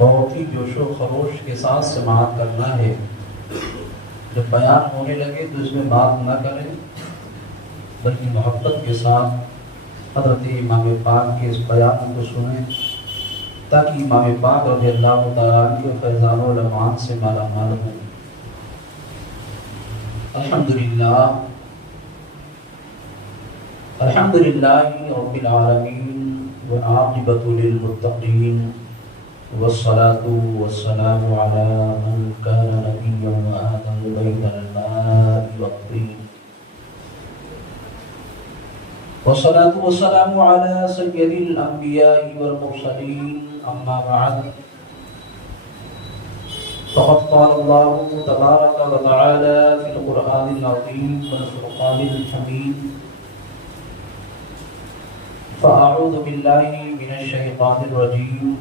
بہت ہی جوش و خروش کے ساتھ سماعت کرنا ہے. جب بیان ہونے لگے تو اس میں بات نہ کریں بلکہ محبت کے ساتھ حضرت امام پاک کے اس بیان کو سنیں تاکہ امام پاک رضی اللہ تعالیٰ عنہ فیضان و لمعان سے مالا مال ہوں. الحمدللہ رب العالمین والعاقبۃ للمتقین والصلاة والسلام على من كان نبيا وآدم بين الماء والطين والصلاة والسلام على سيد الأنبياء والمرسلين أما بعد فقد قال الله تبارك وتعالى في القرآن العظيم والفرقان الحميد فأعوذ بالله من الشيطان الرجيم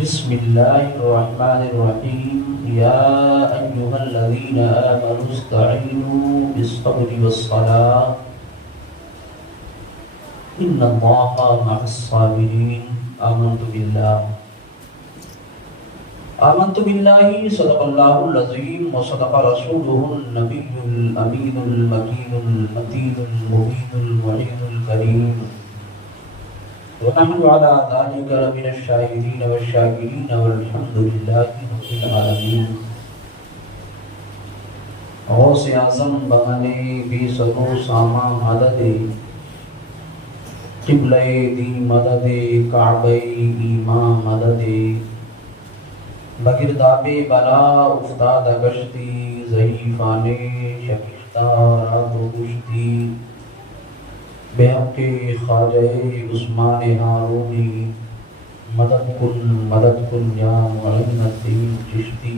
بسم الله الرحمن الرحيم يا أيها الذين آمنوا استعينوا بالصبر والصلاة إن الله مع الصابرين. آمنت بالله صدق الله العظيم وصدق رسوله النبي الأمين المكين المتين المبين المعين الكريم ونحن على ذلك لمن الشاهدين والشاكرين والحمد لله رب العالمين. غوث اعظم بغنے بی سرو ساما مدد قبلہ دی مدد کعبہ ایمان مدد بگرداب بلا افتاد گشتی ضعیفان شکستہ رات و گشتی بے حق خواجہ عثمان ہارونی مدد کن یا معین الدین چشتی.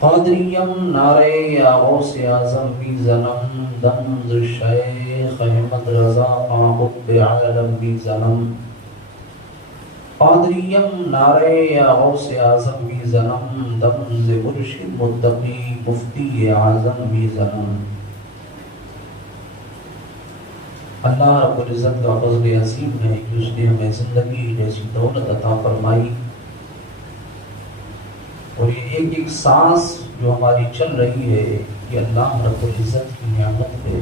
قادریم نعرے یا غوث اعظم بی زنم دم ز شیخ احمد رضا قطب عالم بی زنم. قادریم نعرے یا غوث اعظم بی زنم دم ز مرشد متقی مفتی اعظم بی زنم. اللہ رب العزت کا فضل عظیم ہے کہ اس نے ہمیں زندگی جیسی دولت عطا فرمائی اور یہ ایک ایک سانس جو ہماری چل رہی ہے یہ اللہ رب العزت کی نعمت ہے.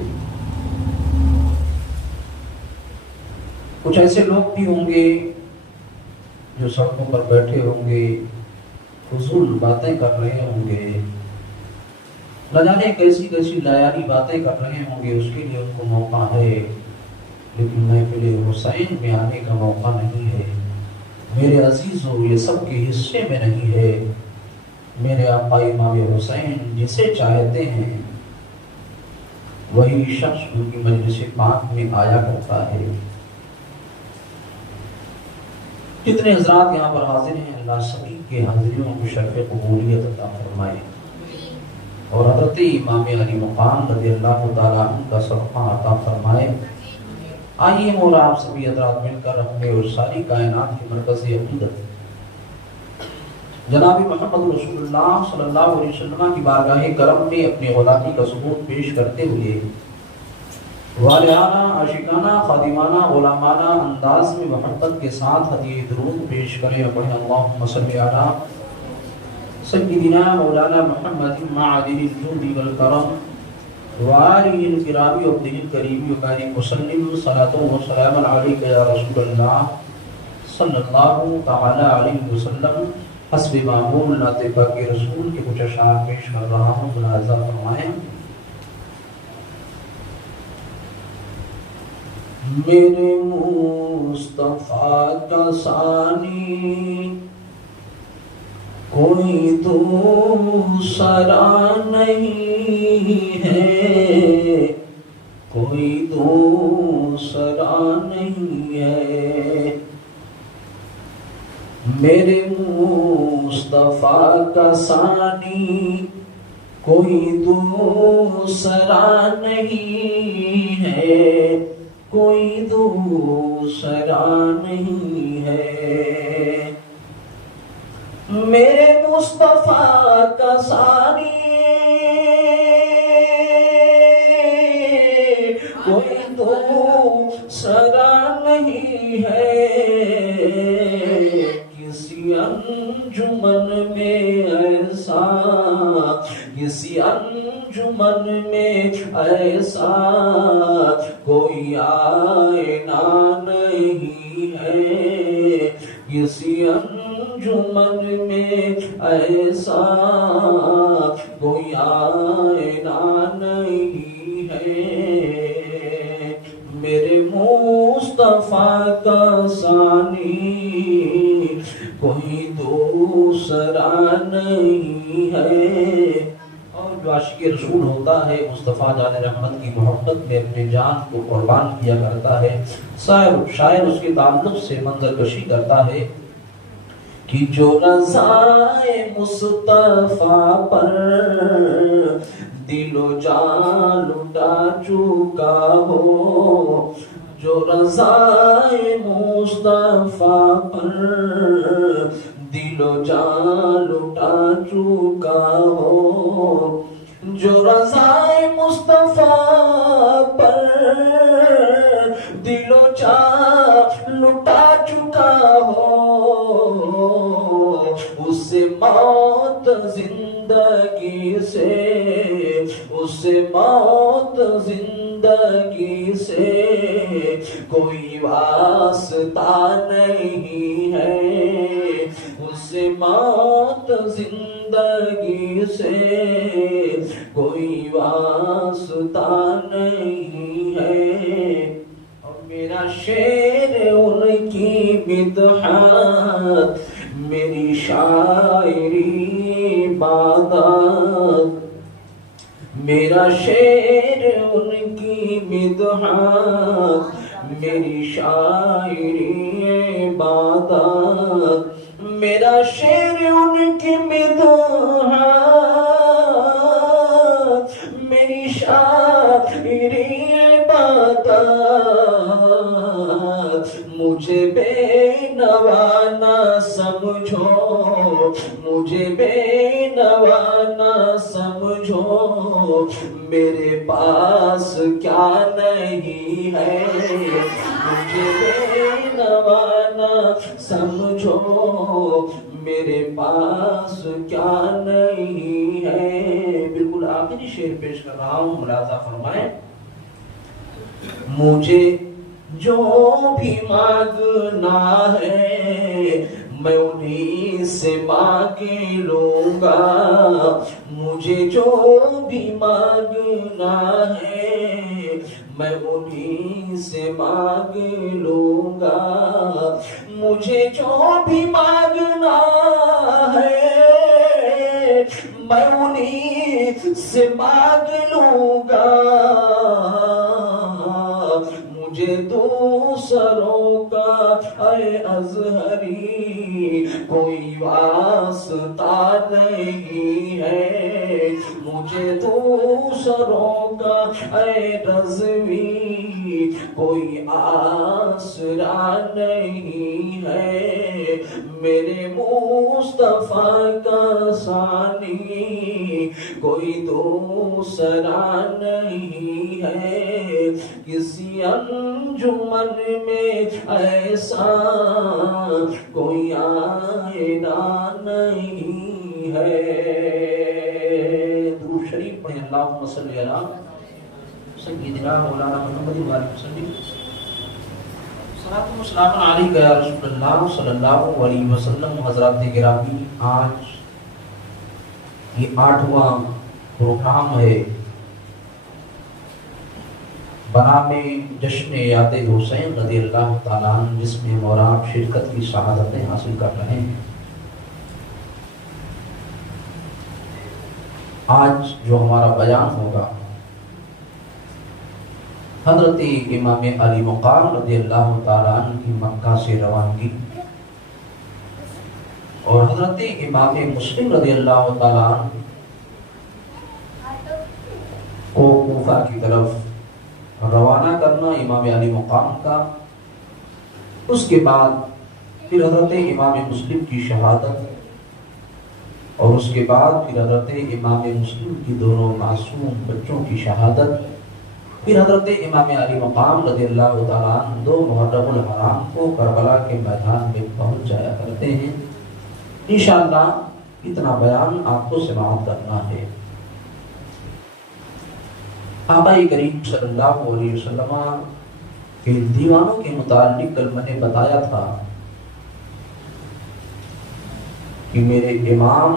کچھ ایسے لوگ بھی ہوں گے جو سڑکوں پر بیٹھے ہوں گے فضول باتیں کر رہے ہوں گے نہ جانے کیسی کیسی لایانی باتیں کر رہے ہوں گے. اس کے لیے ان کو موقع ہے لیکن محفل حسین میں آنے کا موقع نہیں ہے. میرے عزیزوں یہ سب کے حصے میں نہیں ہے. میرے آقا امام حسین جسے چاہتے ہیں وہی شخص ان کی مجلس پاک میں آیا کرتا ہے. جتنے حضرات یہاں پر حاضر ہیں اللہ سبھی کے حاضریوں کو شرف قبولیت عطا فرمائے اور حضرت امام علی مقام رضی اللہ تعالیٰ عنہ کا صدقہ عطا فرمائے. آئیے اور آپ سبھی حضرات مل کر اپنے اور ساری کائنات کی مرکزی عقیدت جناب محمد رسول اللہ صلی اللہ علیہ وسلم کی بارگاہ کرم میں اپنی غلامی کا ثبوت پیش کرتے ہوئے والہانہ عاشقانہ خادمانہ غلامانہ انداز میں محبت کے ساتھ ہدیہ درود پیش کریں. پڑھیں اللہم صلی علی سیدنا مولانا محمد معدن الجود والکرم وآلہ الکرام وابنہ الکریم وبارک وسلم صلاۃ و سلام علیک یا رسول اللہ صلی اللہ تعالی علیہ وسلم. حسب معمول نعت پاک رسول کے کچھ اشعار پیش کر رہا ہوں ملاحظہ فرمائیں. میرے مصطفیٰ کا ثانی کوئی دوسرا نہیں ہے کوئی دوسرا نہیں ہے. میرے مصطفیٰ کا ثانی کوئی دوسرا نہیں ہے کوئی دوسرا نہیں ہے. میرے مصطفیٰ کا ثانی کوئی دوسرا نہیں ہے انجمن میں ایسا کوئی آئینہ نہیں ہے، کسی انجمن میں ایسا کوئی آئینہ نہیں ہے، میرے مصطفیٰ کا ثانی کوئی دوسرا نہیں ہے۔ اور جو عاشق رسول ہوتا ہے مصطفیٰ جان رحمت کی محبت میں اپنے جان کو قربان کیا کرتا ہے۔ شاعر اس کے تعلق سے منظر کشی کرتا ہے کہ جو رضائے مصطفیٰ پر دل و جان لٹا چکا ہو، جو رضائے مصطفیٰ پر دل و جان لٹا چکا ہو، جو رضائے مصطفیٰ پر دل و جان لٹا چکا ہو، اس سے موت زندگی سے، اس سے موت زندگی سے کوئی واسطہ نہیں ہے، اس سے موت زندگی سے کوئی واسطہ نہیں ہے۔ اور میرا شعر ان کی مدحت، میری شاعری عبادت، میرا شعر ان کی مدحت، میری شاعری عبادت، میرا شعر ان کی مدحت، میری شاعری عبادت، مجھے بے نوا نہ سمجھو، مجھے بے نوا نہ سمجھو، میرے پاس کیا نہیں ہے، مجھے بے نوا نہ سمجھو، میرے پاس کیا نہیں ہے۔ بالکل آخری شعر پیش کر رہا ہوں، ملاحظہ فرمائیں۔ مجھے جو بھی مانگنا ہے میں انہی سے مانگ لوں گا، مجھے جو بھی مانگنا ہے میں انہی سے مانگ لوں گا، مجھے جو بھی مانگنا ہے میں انہی سے مانگ لوں گا، مجھے دوسروں کا اے ازہری کوئی واسطہ نہیں ہے، مجھے دوسروں کا اے رضوی کوئی آسرا نہیں ہے، میرے مصطفیٰ کا ثانی کوئی دوسرا نہیں ہے، کسی انجمن میں ایسا کوئی آئینہ نہیں ہے۔ درود شریف پڑھیں، اللہم صلی علی سیدنا مولانا محمد وآلہ وسلم۔ صلاۃ و سلام علیک یا رسول اللہ صلی اللہ علیہ وسلم۔ حضرات گرامی، آج یہ 8واں پروگرام ہے بنام جشن یاد حسین رضی اللہ تعالیٰ عنہ، جس میں موراب شرکت کی شہادتیں حاصل کر رہے ہیں۔ آج جو ہمارا بیان ہوگا حضرت امام علی مقام رضی اللہ تعالیٰ عنہ کی مکہ سے روانگی اور حضرت امام مسلم رضی اللہ تعالیٰ عنہ کو کوفہ کی طرف روانہ کرنا امام علی مقام کا، اس کے بعد پھر حضرت امام مسلم کی شہادت، اور اس کے بعد پھر حضرت امام مسلم کی دونوں معصوم بچوں کی شہادت، پھر حضرت امام علی مقام رضی اللہ تعالیٰ عنہ 2 محرم الحرام کو کربلا کے میدان میں پہنچ جایا کرتے ہیں۔ انشاءاللہ اتنا بیان آپ کو سماعت کرنا ہے۔ آقا کریم صلی اللہ علیہ وسلم کے دیوانوں کے متعلق کل میں نے بتایا تھا کہ میرے امام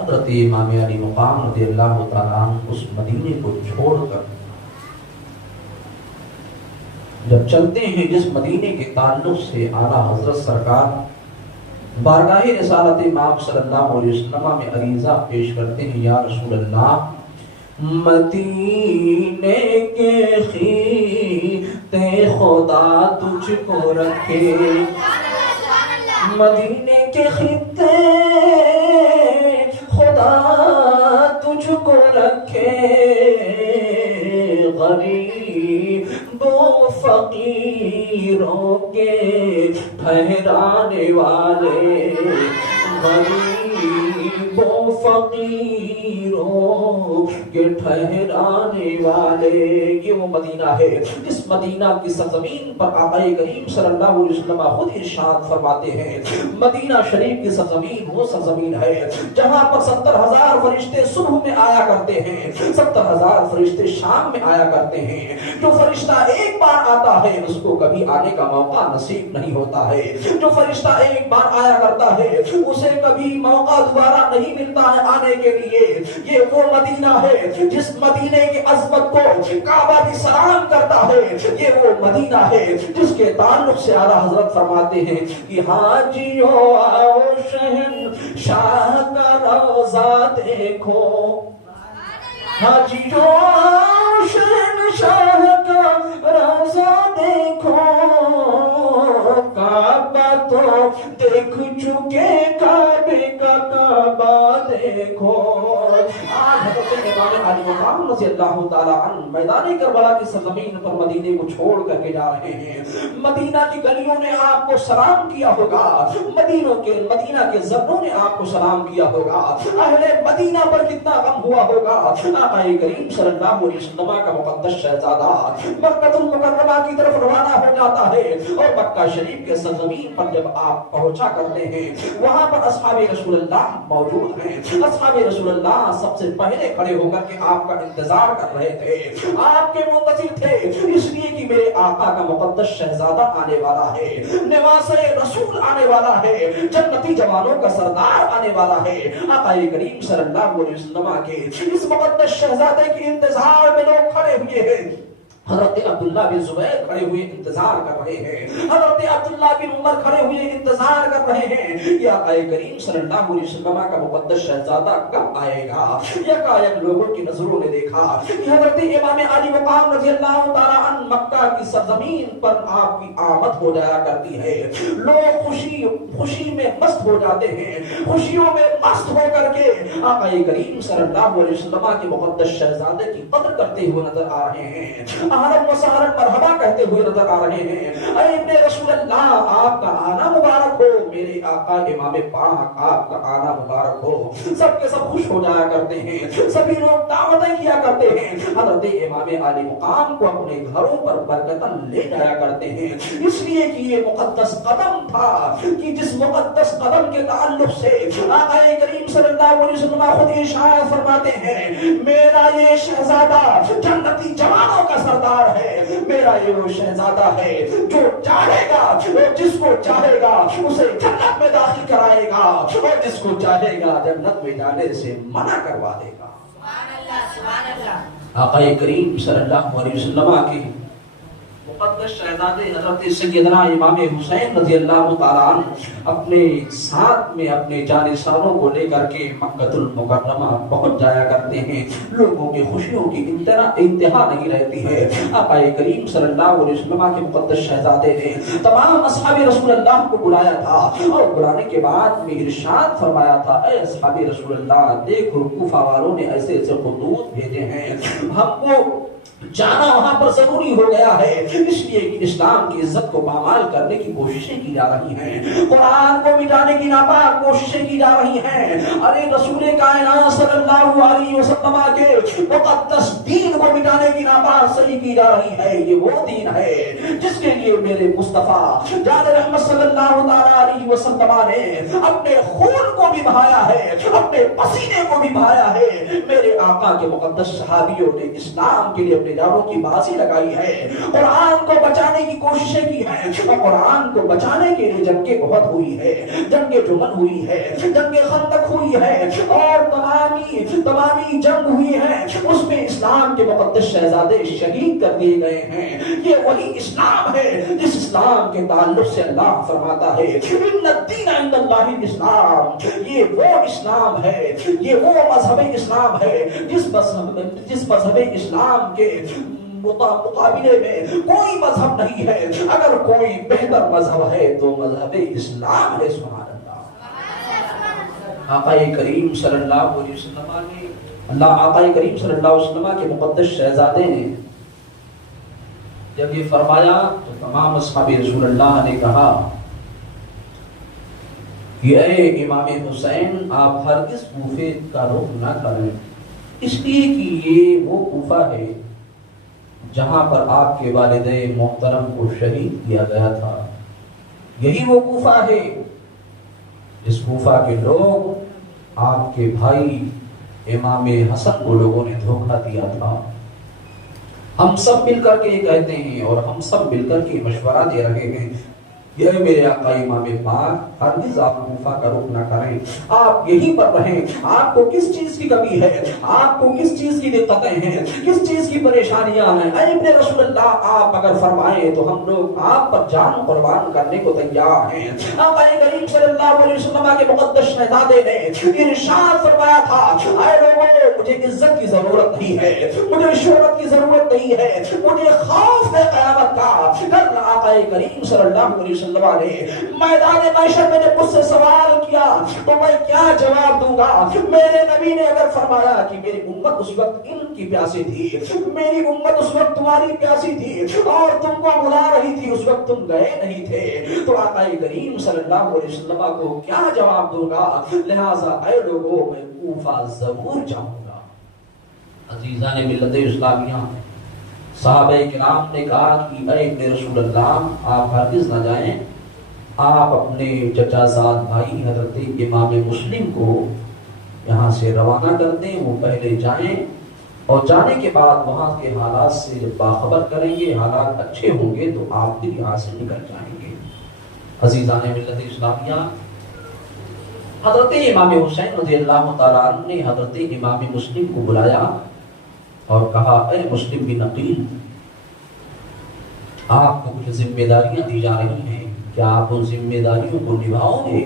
حضرت امام علی مقام رضی اللہ تعالیٰ عنہ اس مدینے کو چھوڑ کر جب چلتے ہیں جس مدینے کے تعلق سے اعلیٰ حضرت سرکار بارگاہ رسالت امام صلی اللہ علیہ وسلم میں عریضہ پیش کرتے ہیں، یا رسول اللہ مدینے کے خطے خدا تجھ کو رکھے، مدینے کے خطے خدا تجھ کو رکھے، غریب و فقیروں کے ٹھہرانے والے، غریب و فقیروں کے ٹھہرانے والے، یہ وہ مدینہ ہے جس مدینہ کی سرزمین پر آقا کریم صلی اللہ علیہ وسلم خود ارشاد فرماتے ہیں، مدینہ شریف کی سرزمین وہ سرزمین ہے جہاں پر 70,000 فرشتے صبح میں آیا کرتے ہیں، 70,000 فرشتے شام میں آیا کرتے ہیں۔ جو فرشتہ ایک بار آتا ہے اس کو کبھی آنے کا موقع نصیب نہیں ہوتا ہے، جو فرشتہ ایک بار آیا کرتا ہے اسے کبھی موقع دوبارہ نہیں ملتا ہے آنے کے لیے۔ یہ وہ مدینہ ہے جس مدینے کی عظمت کو کعبہ بھی سلام کرتا ہے، یہ وہ مدینہ ہے جس کے تعلق سے اعلیٰ حضرت فرماتے ہیں کہ حاجیوں آؤ شہنشاہ کا روضہ دیکھو، حاجیوں آؤ شہنشاہ کا روضہ دیکھو، کعبہ تو دیکھ چکے کعبے کا کعبہ دیکھو۔ آج حضرت امام علی مقام رضی اللہ تعالیٰ عنہ میدان کربلا کی سرزمین پر مدینے کو چھوڑ کر کے جا رہے ہیں۔ مدینہ کی گلیوں نے آپ کو سلام کیا ہوگا، مدینہ کے زروں نے آپ کو سلام کیا ہوگا، اہل مدینہ پر کتنا غم ہوا ہوگا۔ آقا کریم صلی اللہ علیہ وسلم کا مقدس شہزادہ مکہ المکرمہ کی طرف روانہ ہو جاتا ہے، اور مکہ شریف کے سرزمین پر جب آپ پہنچا کرتے ہیں وہاں پر اصحاب رسول اللہ موجود ہیں۔ اصحاب رسول اللہ سب سے پہلے کھڑے ہو کر کے آپ کا انتظار کر رہے تھے، آپ کے منتظر تھے، اس لیے کہ میرے آقا کا مقدس شہزادہ آنے والا ہے، نواسے رسول آنے والا ہے، جنتی جوانوں کا سردار آنے والا ہے۔ آقا کریم صلی اللہ علیہ وسلم کے اس مقدس شہزادے کے انتظار میں لوگ کھڑے ہوئے ہیں۔ حضرت عبداللہ بن زبیر کھڑے ہوئے انتظار کر رہے ہیں، حضرت عبداللہ بن عمر کھڑے ہوئے انتظار کر رہے ہیں کہ آقا کریم صلی اللہ علیہ وسلم کا مقدس شہزادہ کب آئے گا۔ یکایک لوگوں کی نظروں نے دیکھا کہ حضرت امام علی مقام رضی اللہ تعالیٰ عنہ مکہ کی سرزمین پر آپ کی آمد ہو جایا کرتی ہے، لوگ خوشی میں مست ہو جاتے ہیں، خوشیوں میں مست ہو کر کے آقا کریم صلی اللہ علیہ وسلم کے مقدس شہزادے کی قدر کرتے ہوئے نظر آ رہے ہیں، اہلاً و سہلاً مرحبا کہتے ہوئے نظر آ رہے ہیں۔ اے ابن رسول اللہ آپ کا آنا مبارک ہو، میرے آقا امام پاک آپ کا آنا مبارک ہو۔ سب کے سب خوش ہو جایا کرتے ہیں، سبھی لوگ دعوتیں کیا کرتے ہیں، حضرت امام علی مقام کو اپنے گھروں پر برکتاً لے جایا کرتے ہیں، اس لیے کہ یہ مقدس قدم تھا کہ جس مقدس قدم کے تعلق سے آقا کریم صلی اللہ علیہ وسلم خود ارشاد فرماتے ہیں، میرا یہ شہزادہ جنتی جوانوں کا سردار ہے، میرا یہ وہ شہزادہ ہے جو چاہے گا، جس کو چاہے گا اسے جنت میں داخل کرائے گا، اور جس کو چاہے گا جنت میں جانے سے منع کروا دے گا۔ سبحان اللہ، سبحان اللہ۔ آقا کریم صلی اللہ علیہ وسلم کی مقدس شہزادے حضرت سیدنا امام حسین رضی اللہ تعالیٰ عنہ اپنے ساتھ میں اپنے جانثاروں کو لے کر کے مکہ المکرمہ پہنچ جایا کرتے ہیں، لوگوں کی خوشیوں کی انتہا نہیں رہتی ہے۔ آقا کریم صلی اللہ علیہ وسلم کے مقدس شہزادے نے تمام اصحاب رسول اللہ کو بلایا تھا، اور بلانے کے بعد میں ارشاد فرمایا تھا، اے اصحاب رسول اللہ دیکھو کوفہ والوں نے ایسے ایسے خطوط بھیجے ہیں، ہم کو جانا وہاں پر ضروری ہو گیا ہے، اس لیے کہ اسلام کی عزت کو پامال کرنے کی کوششیں کی جا رہی ہیں، قرآن کو مٹانے کی ناپاک کوششیں کی جا رہی ہیں۔ ارے رسول کائنات صلی اللہ علیہ وسلم کے مقدس دین کو مٹانے کی ناپاک صحیح کی جا رہی ہے۔ یہ وہ دین ہے جس کے لیے میرے مصطفیٰ جان رحمت صلی اللہ علیہ وسلم نے اپنے خون کو بھی بہایا ہے، اپنے پسینے کو بھی بہایا ہے۔ میرے آقا کے مقدس صحابیوں نے اسلام کے لیے اپنے جانوں کی بازی لگائی ہے، قرآن کو بچانے کی کوششیں کی ہیں، اور قرآن کو بچانے کے لیے جنگیں بہت ہوئی ہے، جنگ جمل ہوئی ہے، جنگ خندق ہوئی ہے، اور تمامی جنگ ہوئی ہے، اس میں اسلام کے مقدس شہزادے شہید کر دیے گئے ہیں۔ یہ وہی اسلام ہے جس اسلام کے تعلق سے اللہ فرماتا ہے ان الدین عند اللہ الاسلام۔ یہ وہ اسلام ہے، یہ وہ مذہب اسلام ہے جس مذہب اسلام کے مقابلے میں کوئی مذہب نہیں ہے۔ اگر کوئی بہتر مذہب ہے تو مذہب اسلام ہے۔ سبحان اللہ۔ آقا کریم صلی اللہ علیہ وسلم نے آقا کریم صلی اللہ علیہ وسلم کے مقدس شہزادے نے جب یہ فرمایا تو تمام اصحاب رسول اللہ نے کہا کہ اے امام حسین آپ ہرگز کوفے کا رخ نہ کریں، اس لیے کہ یہ وہ کوفہ ہے جہاں پر آپ کے والد محترم کو شہید کیا گیا تھا۔ یہی وہ کوفہ ہے جس کوفہ کے لوگ آپ کے بھائی امام حسن کو لوگوں نے دھوکہ دیا تھا۔ ہم سب مل کر کے یہ کہتے ہیں اور ہم سب مل کر کے مشورہ دے رہے ہیں، یہ میرے آقا امام پاک ہرگز آپ کوفہ کا رخ نہ کریں، آپ یہیں پر رہیں۔ آپ کو کس چیز کی کمی ہے، آپ کو کس چیز کی دقتیں ہیں، کس چیز کی پریشانیاں ہیں، اے ابن رسول اللہ آپ اگر فرمائیں تو ہم لوگ آپ پر جان قربان کرنے کو تیار ہیں۔ آقا کریم صلی اللہ علیہ وسلم کے مقدس شہزادے نے ارشاد فرمایا تھا، اے لوگوں مجھے عزت کی ضرورت نہیں ہے، مجھے شہرت کی ضرورت نہیں ہے، مجھے خوف ہے قیامت کا۔ کل آقا کریم صلی اللہ علیہ وسلم نے میدان محشر میں جب مجھ سے سوال کیا تو میں کیا جواب دوں گا؟ میرے نبی نے اگر فرمایا کہ میری امت اس وقت ان کی پیاسی تھی، میری امت اس وقت تمہاری پیاسی تھی اور تم کو بلا رہی تھی، اس وقت تم گئے نہیں تھے، تو آقا کریم صلی اللہ علیہ وسلم کو کیا جواب دوں گا؟ لہٰذا اے لوگوں میں کوفہ ضرور جاؤں گا۔ عزیزان ملت اسلامیہ، صحابہ کرام نے کہا کہ اے ابن رسول اللہ آپ ہرگز نہ جائیں، آپ اپنے چچا زاد بھائی حضرت امام مسلم کو یہاں سے روانہ کر دیں، وہ پہلے جائیں اور جانے کے بعد وہاں کے حالات سے جب باخبر کریں گے، حالات اچھے ہوں گے تو آپ بھی یہاں سے نکل جائیں گے۔ عزیزان ملت اسلامیہ، حضرت امام حسین رضی اللہ تعالیٰ عنہ نے حضرت امام مسلم کو بلایا اور کہا اے مسلم بن عقیل، آپ کو کچھ ذمہ داریاں دی جا رہی ہیں، کیا آپ ان ذمہ داریوں کو نبھاؤ گے؟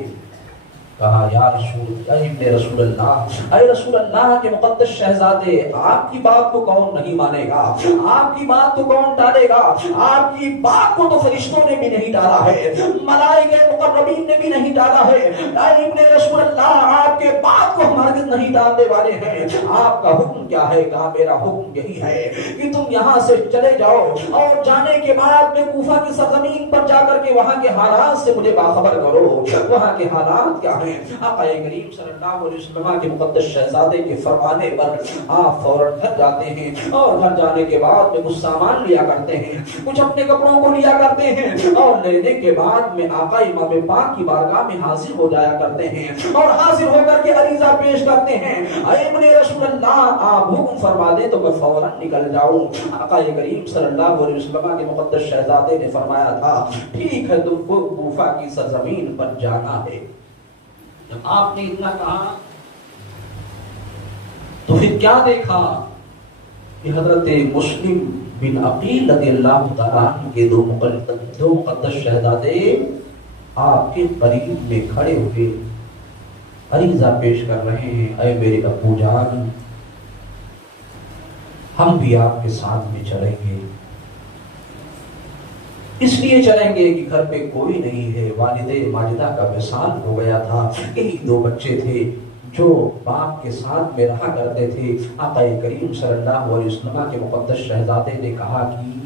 کہا یا رسول اللہ، اے رسول اللہ کے مقدس شہزادے، آپ کی بات کو کون نہیں مانے گا، آپ کی بات کو کون ٹالے گا؟ آپ کی بات کو تو فرشتوں نے بھی نہیں ٹالا ہے، ملائکہ مقربین نے بھی نہیں ٹالا ہے۔ اے ابن رسول اللہ، آپ کے بات کو ہم ہرگز نہیں ٹالنے والے ہیں۔ آپ کا حکم کیا ہے؟ کہا میرا حکم یہی ہے کہ تم یہاں سے چلے جاؤ اور جانے کے بعد میں کوفہ کی سرزمین پر جا کر کے وہاں کے حالات سے مجھے باخبر کرو، وہاں کے حالات کیا ہیں۔ آقا کریم صلی اللہ علیہ وسلم کے مقدس شہزادے کے فرمانے پر آپ فوراً گھر جاتے ہیں، اور گھر جانے کے بعد میں کچھ سامان لیا کرتے ہیں، کچھ اپنے کپڑوں کو لیا کرتے ہیں، اور لینے کے بعد میں آقا امام پاک کی بارگاہ میں حاضر ہو جایا کرتے ہیں، اور حاضر ہو کر کے عریضہ پیش کرتے ہیں، اے ابن رسول اللہ آپ حکم فرما دیں تو میں فوراً نکل جاؤں۔ آقا کریم صلی اللہ علیہ وسلم کے مقدس شہزادے نے فرمایا تھا ٹھیک ہے، تم کو کوفہ کی سرزمین پر جانا ہے۔ جب آپ نے اتنا کہا تو پھر کیا دیکھا کہ حضرت مسلم بن عقیل رضی اللہ تعالیٰ عنہ کے دو مقدس شہزادے آپ کے قریب میں کھڑے ہوئے عریضہ پیش کر رہے ہیں، اے میرے ابو جان، ہم بھی آپ کے ساتھ میں چلیں گے، اس لیے چلیں گے کہ گھر پہ کوئی نہیں ہے، والد ماجدہ کا وصال ہو گیا تھا، یہی دو بچے تھے، جو باپ کے ساتھ میں رہا کرتے تھے، آقا کریم صلی اللہ علیہ وسلم کے مقدس شہزادے نے کہا کہ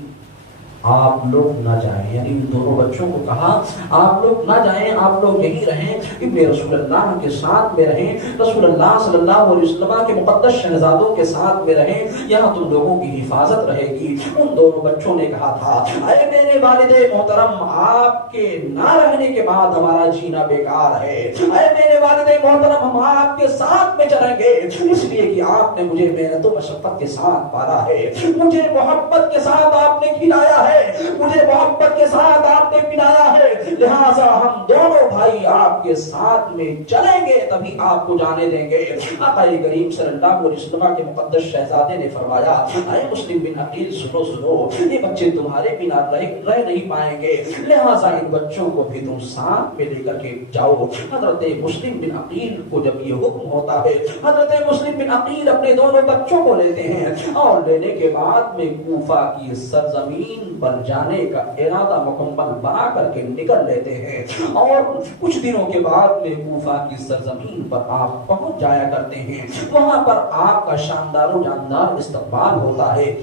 آپ لوگ نہ جائیں، یعنی ان دونوں بچوں کو کہا آپ لوگ نہ جائیں، آپ لوگ یہیں رہیں، ابن رسول اللہ کے ساتھ میں رہیں، رسول اللہ صلی اللہ علیہ وسلم کے مقدس شہزادوں کے ساتھ میں رہیں، یہاں تم لوگوں کی حفاظت رہے گی۔ ان دونوں بچوں نے کہا تھا اے میرے والد محترم، آپ کے نہ رہنے کے بعد ہمارا جینا بیکار ہے، اے میرے والد محترم ہم آپ کے ساتھ میں چلیں گے، اس لیے کہ آپ نے مجھے محنت و مشقت کے ساتھ پالا ہے، مجھے محبت کے ساتھ آپ نے کھلایا ہے، مجھے محبت کے ساتھ آپ نے پلایا ہے، لہٰذا ہم دونوں بھائی آپ کے ساتھ میں چلیں گے، تبھی آپ کو جانے دیں گے۔ آقا کریم صلی اللہ علیہ وسلم کے مقدس شہزادے نے فرمایا اے مسلم بن عقیل سنو سنو، یہ بچے تمہارے بنا رہ نہیں پائیں گے، لہٰذا ان بچوں کو بھی تم ساتھ میں لے کر کے جاؤ۔ حضرت مسلم بن عقیل کو جب یہ حکم ہوتا ہے، حضرت مسلم بن عقیل اپنے دونوں بچوں کو لیتے ہیں اور لینے کے بعد میں کوفہ کی سرزمین پر جانے کا ارادہ مکمل بنا کر کے نکل لیتے ہیں، اور کچھ دنوں کے بعد میں کوفہ کی سرزمین پر آپ پہنچ جایا کرتے ہیں۔ وہاں پر آپ کا شاندار و جاندار استقبال ہوتا ہے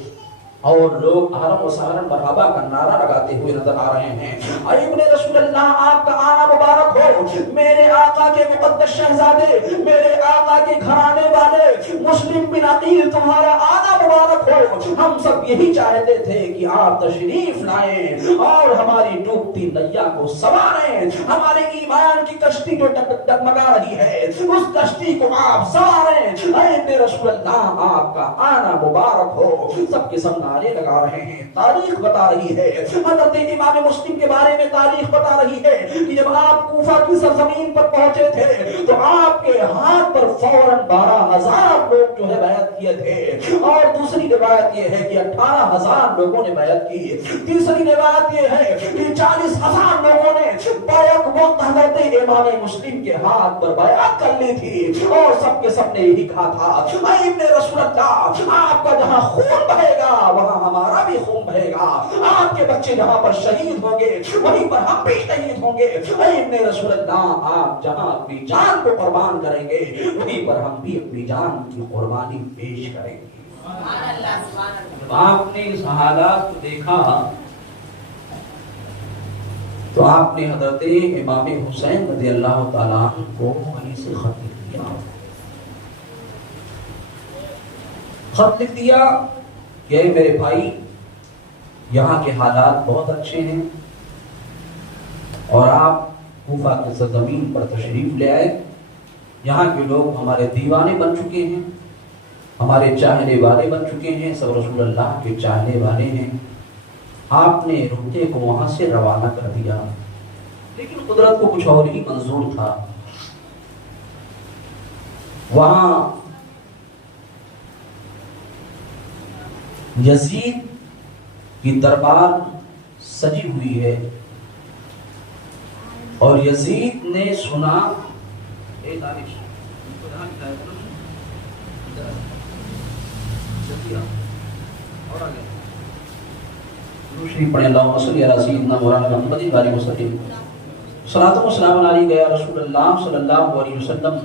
اور لوگ اہلا و سہلا مرحبا کا نعرہ لگاتے ہوئے نظر آ رہے ہیں۔ اے ابن رسول اللہ آپ کا آنا مبارک ہو، میرے آقا کے مقدس شہزادے، میرے آقا کے گھرانے والے مسلم بن عقیل تمہارا آنا مبارک ہو، ہم سب یہی چاہتے تھے کہ آپ تشریف لائیں اور ہماری ڈوبتی نیا کو سنواریں، ہمارے ایمان کی کشتی جو ڈگمگا رہی ہے اس کشتی کو آپ سنواریں۔ اے ابن رسول اللہ آپ کا آنا مبارک ہو۔ سب کے سب نعرے لگا رہے ہیں، تاریخ بتا رہی ہے، حضرت امام مسلم کے بارے میں تاریخ بتا رہی ہے کہ جب آپ کوفہ کی سرزمین پر پہنچے تھے تو آپ کے ہاتھ پر فوراً 12,000 لوگ جو ہے بیعت کیے تھے، اور دوسری روایت یہ ہے کہ 18,000 لوگوں نے بیعت کی، تیسری روایت یہ ہے کہ 40,000 لوگوں نے بیعت وقت حضرت امام مسلم کے ہاتھ پر بیعت کر لی تھی، اور سب کے سب نے یہی کہا تھا اے ابن رسول اللہ آپ کا جہاں خون بہے گا وہاں ہمارا بھی خون بہے گا، آپ کے بچے جہاں پر شہید ہوں گے وہیں پر ہم بھی شہید ہوں گے، اے ابن رسول اللہ آپ جہاں اپنی جان کو قربان کریں گے وہیں پر ہم بھی اپنی جان کی قربانی پیش کریں گے۔ جب آپ نے اس حالات کو دیکھا تو آپ نے حضرت امام حسین رضی اللہ تعالیٰ عنہ کو وہیں سے خط لکھ دیا، خط لکھ دیا کہ میرے بھائی یہاں کے حالات بہت اچھے ہیں اور آپ کوفہ کی سرزمین پر تشریف لے آئے، یہاں کے لوگ ہمارے دیوانے بن چکے ہیں، ہمارے چاہنے والے بن چکے ہیں، سب رسول اللہ کے چاہنے والے ہیں۔ آپ نے رکتے کو وہاں سے روانہ کر دیا، لیکن قدرت کو کچھ اور ہی منظور تھا۔ وہاں یزید کی دربار سجی ہوئی ہے اور یزید نے سنا پڑھے اللہم صلی علی سیدنا مولانا محمد وعلی وسلم صلاۃ و سلام علیہ رسول اللہ صلی اللہ علیہ وسلم۔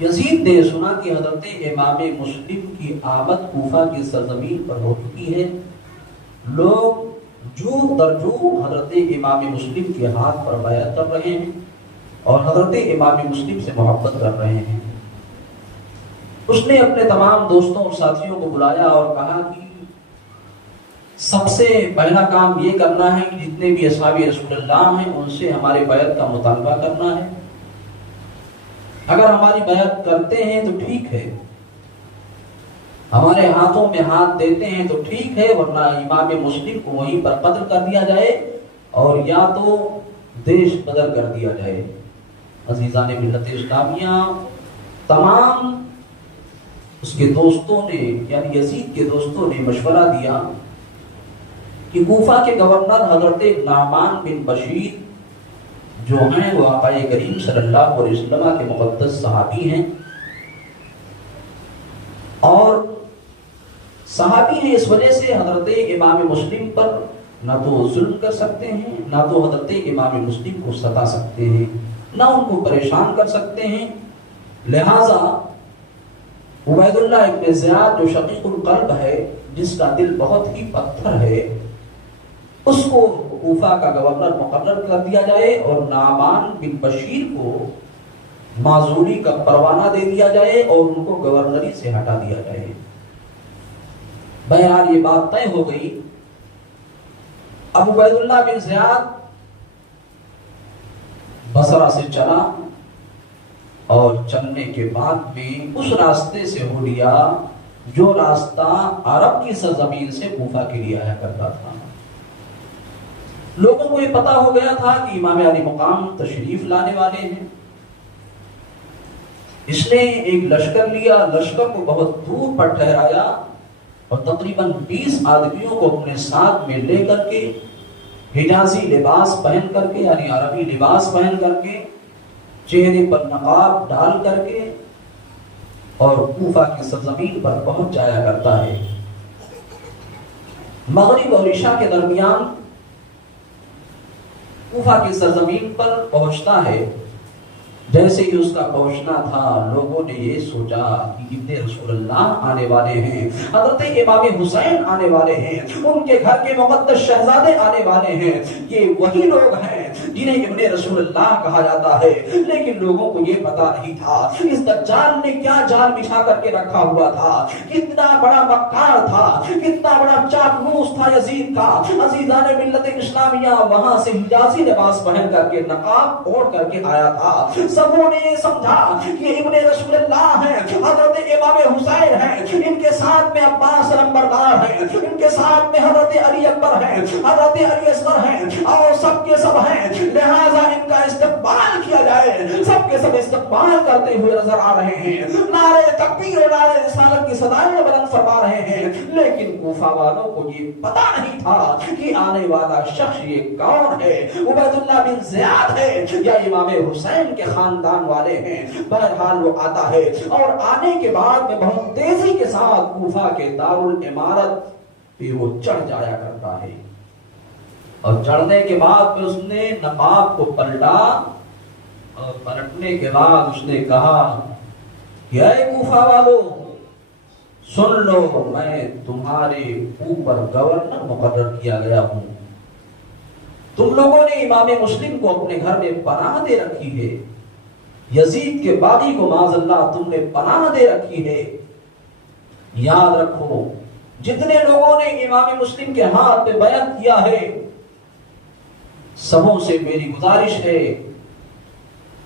یزید نے سنا کہ حضرت امام مسلم کی آمد کوفہ کی سرزمین پر ہو چکی ہے، لوگ جو درجو حضرت امام مسلم کے ہاتھ پر بیعت کر رہے ہیں اور حضرت امام مسلم سے محبت کر رہے ہیں۔ اس نے اپنے تمام دوستوں اور ساتھیوں کو بلایا اور کہا کہ سب سے پہلا کام یہ کرنا ہے کہ جتنے بھی اصحاب رسول اللہ ہیں ان سے ہمارے بیعت کا مطالبہ کرنا ہے، اگر ہماری بیعت کرتے ہیں تو ٹھیک ہے، ہمارے ہاتھوں میں ہاتھ دیتے ہیں تو ٹھیک ہے، ورنہ امام مسلم کو وہیں پر قتل کر دیا جائے اور یا تو دیش بدر کر دیا جائے۔ عزیزان ملت اسلامیہ، تمام اس کے دوستوں نے یعنی یزید کے دوستوں نے مشورہ دیا کہ کوفہ کے گورنر حضرت نعمان بن بشیر جو ہیں وہ آقا کریم صلی اللہ علیہ وسلم کے مقدس صحابی ہیں، اور صحابی ہیں اس وجہ سے حضرت امام مسلم پر نہ تو ظلم کر سکتے ہیں، نہ تو حضرت امام مسلم کو ستا سکتے ہیں، نہ ان کو پریشان کر سکتے ہیں، لہذا عبید اللہ ابن زیاد جو شقیق القلب ہے، جس کا دل بہت ہی پتھر ہے، اس کو کوفہ کا گورنر مقرر کر دیا جائے اور نعمان بن بشیر کو معزولی کا پروانہ دے دیا جائے اور ان کو گورنری سے ہٹا دیا جائے۔ بہرحال یہ بات طے ہو گئی۔ اب عبید اللہ بن زیاد بصرہ سے چلا اور چلنے کے بعد بھی اس راستے سے ہو لیا جو راستہ عرب کی سرزمین سے کوفہ کے لیے آیا کرتا تھا۔ لوگوں کو یہ پتا ہو گیا تھا کہ امام علی مقام تشریف لانے والے ہیں۔ اس نے ایک لشکر لیا، لشکر کو بہت دور پر ٹھہرایا اور تقریباً 20 آدمیوں کو اپنے ساتھ میں لے کر کے حجازی لباس پہن کر کے، یعنی عربی لباس پہن کر کے، چہرے پر نقاب ڈال کر کے اور کوفہ کی سرزمین پر پہنچ جایا کرتا ہے۔ مغرب اور عشاء کے درمیان کوفہ کی سرزمین پر پہنچتا ہے۔ جیسے ہی اس کا پہنچنا تھا، لوگوں نے یہ سوچا کہ ابن رسول اللہ آنے والے ہیں، حضرت امام حسین آنے والے ہیں، ان کے گھر کے مقدس شہزادے آنے والے ہیں، یہ وہی لوگ ہیں جنہیں ابن رسول اللہ کہا جاتا ہے۔ لیکن لوگوں کو یہ پتا نہیں تھا اس دجال نے کیا جال بچھا کر کے رکھا ہوا تھا، کتنا بڑا مکار تھا، کتنا بڑا چاپلوس تھا یزید کا۔ عزیزان ملت اسلامیہ وہاں سے حجازی لباس پہن کر کے، نقاب اوڑھ کر کے آیا تھا۔ سبوں نے سمجھا کہ ابن رسول اللہ ہیں، حضرت امام حسین ہیں، ان کے ساتھ میں عباس نمبردار ہیں، ان کے ساتھ میں حضرت علی اکبر ہیں، حضرت علی اصغر ہیں، اور سب کے سب ہیں، لہذا ان کا استقبال کیا جائے۔ سب کے سب استقبال کرتے ہوئے نظر آ رہے ہیں، نعرے تکبیر اور نعرے رسالت کی صدائیں بلند فرما رہے ہیں۔ لیکن کوفہ والوں کو یہ پتا نہیں تھا کہ آنے والا شخص یہ کون ہے، عبید اللہ بن زیاد ہے یا امام حسین کے خاندان والے ہیں۔ بہرحال وہ آتا ہے اور آنے کے بعد میں بہت تیزی کے ساتھ کوفہ کے دارالعمارت پہ وہ چڑھ جایا کرتا ہے، اور چڑھنے کے بعد اس نے نقاب کو پلٹا، اور پلٹنے کے بعد اس نے کہا کہ اے کوفہ والو سن لو، میں تمہارے اوپر گورنر مقرر کیا گیا ہوں۔ تم لوگوں نے امام مسلم کو اپنے گھر میں پناہ دے رکھی ہے، یزید کے باغی کو معاذ اللہ تم نے پناہ دے رکھی ہے۔ یاد رکھو جتنے لوگوں نے امام مسلم کے ہاتھ پہ بیعت کیا ہے، سبوں سے میری گزارش ہے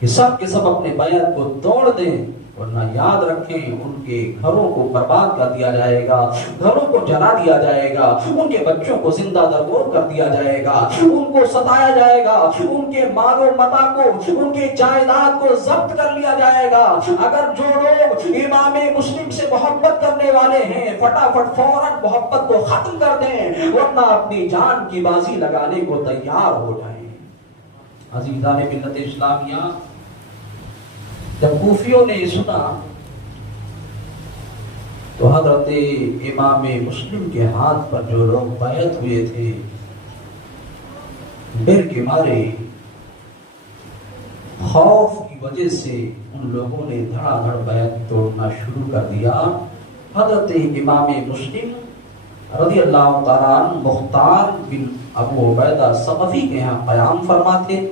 کہ سب کے سب اپنے بیعت کو توڑ دیں، ورنہ یاد رکھیں ان کے گھروں کو برباد کر دیا جائے گا، گھروں کو جلا دیا جائے گا، ان کے بچوں کو زندہ درگور کر دیا جائے گا، ان کو ستایا جائے گا، ان کے مال و متاع کو، ان کے جائیداد کو ضبط کر لیا جائے گا۔ اگر جو لوگ امام مسلم سے محبت کرنے والے ہیں فٹافٹ فوراً محبت کو ختم کر دیں، ورنہ اپنی جان کی بازی لگانے کو تیار ہو جائیں۔ عزیزان ملت اسلامیہ، جب کوفیوں نے سنا تو حضرت امام مسلم کے ہاتھ پر جو لوگ بیعت ہوئے تھے، ڈر کے مارے، خوف کی وجہ سے ان لوگوں نے دھڑا دھڑ بیعت توڑنا شروع کر دیا۔ حضرت امام مسلم رضی اللہ تعالیٰ عنہ مختار بن ابو عبیدہ ثقفی کے یہاں قیام فرما تھے،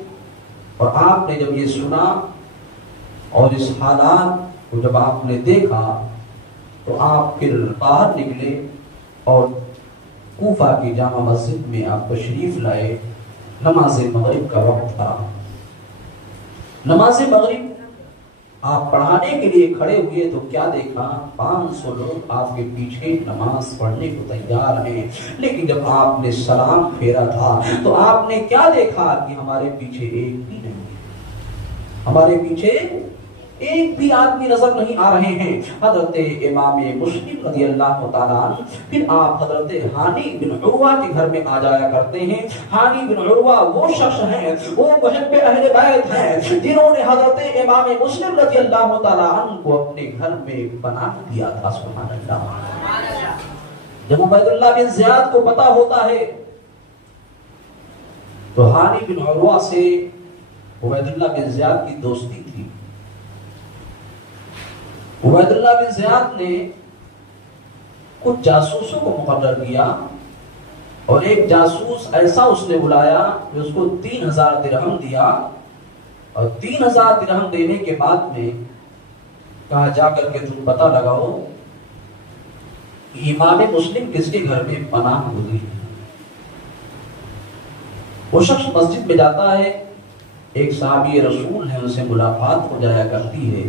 اور آپ نے جب یہ سنا اور اس حالات کو جب آپ نے دیکھا تو آپ پھر باہر نکلے اور کوفہ کی جامع مسجد میں آپ تشریف لائے۔ نماز مغرب کا وقت تھا، نماز مغرب آپ پڑھانے کے لیے کھڑے ہوئے تو کیا دیکھا، 500 لوگ آپ کے پیچھے نماز پڑھنے کو تیار ہیں۔ لیکن جب آپ نے سلام پھیرا تھا تو آپ نے کیا دیکھا کہ ہمارے پیچھے ایک بھی نہیں، ہمارے پیچھے ایک بھی آدمی نظر نہیں آ رہے ہیں۔ حضرت امام مسلم رضی اللہ تعالیٰ عنہ پھر آپ حضرت ہانی بن عروہ کے گھر میں آ جایا کرتے ہیں۔ ہانی بن عروہ وہ شخص ہیں، وہ محب اہل بیت ہیں جنہوں نے حضرت امام مسلم رضی اللہ تعالیٰ عنہ کو اپنے گھر میں پناہ دیا تھا۔ سبحان اللہ۔ جب عبید اللہ بن زیاد کو پتا ہوتا ہے تو ہانی بن عروہ سے عبید اللہ بن زیاد کی دوستی تھی، عبید اللہ بن زیاد نے کچھ جاسوسوں کو مقرر کیا اور ایک جاسوس ایسا اس نے بلایا کہ اس کو 3000 درہم دیا، اور 3000 درہم دینے کے بعد میں کہا جا کر کے تم پتہ لگاؤ امام مسلم کس کے گھر میں پناہ گزین ہے۔ وہ شخص مسجد میں جاتا ہے، ایک صحابی رسول ہے، ان سے ملاقات ہو جایا کرتی ہے،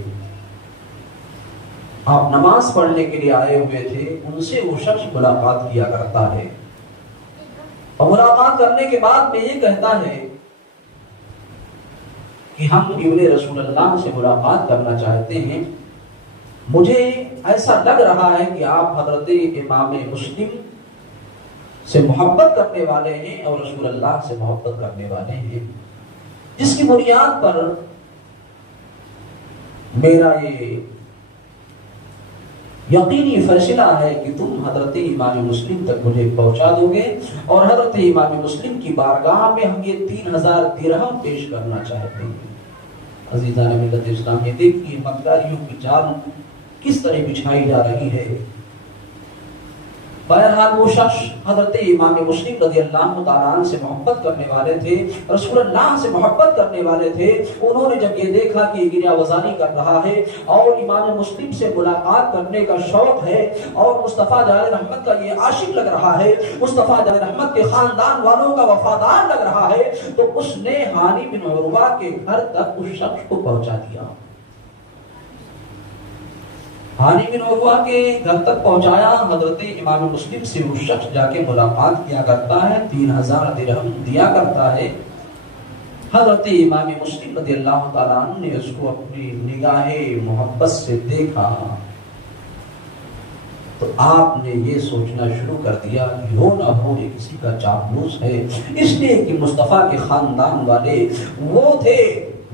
آپ نماز پڑھنے کے لیے آئے ہوئے تھے، ان سے وہ شخص ملاقات کیا کرتا ہے، اور ملاقات کرنے کے بعد میں یہ کہتا ہے کہ ہم ابن رسول اللہ سے ملاقات کرنا چاہتے ہیں، مجھے ایسا لگ رہا ہے کہ آپ حضرت امام مسلم سے محبت کرنے والے ہیں اور رسول اللہ سے محبت کرنے والے ہیں، جس کی بنیاد پر میرا یہ یقینی فیصلہ ہے کہ تم حضرت امام مسلم تک مجھے پہنچا دو گے، اور حضرت امام مسلم کی بارگاہ میں ہم یہ 3000 درہم پیش کرنا چاہتے ہیں۔ عزیزان ملت اسلامی، دیکھیے مکاریوں کی جال کس طرح بچھائی جا رہی ہے۔ بہرحال وہ شخص حضرت امام مسلم رضی اللہ تعالیٰ عنہ سے محبت کرنے والے تھے، رسول اللہ سے محبت کرنے والے تھے، انہوں نے جب یہ دیکھا کہ یہ گریہ وزانی کر رہا ہے اور امام مسلم سے ملاقات کرنے کا شوق ہے اور مصطفیٰ جان رحمت کا یہ عاشق لگ رہا ہے، مصطفیٰ جان رحمت کے خاندان والوں کا وفادار لگ رہا ہے، تو اس نے ہانی بن عروہ کے گھر تک اس شخص کو پہنچا دیا۔ ہانی بن عروہ کے گھر تک پہنچایا، حضرت امام مسلم سے وہ شخص جا کے ملاقات کیا کرتا ہے، 3000 درہم دیا کرتا ہے۔ حضرت امام مسلم رضی اللہ تعالیٰ عنہ نے اس کو اپنی نگاہ محبت سے دیکھا تو آپ نے یہ سوچنا شروع کر دیا کہ ہو نہ ہو یہ کسی کا چاپلوس ہے، اس لیے کہ مصطفیٰ کے خاندان والے وہ تھے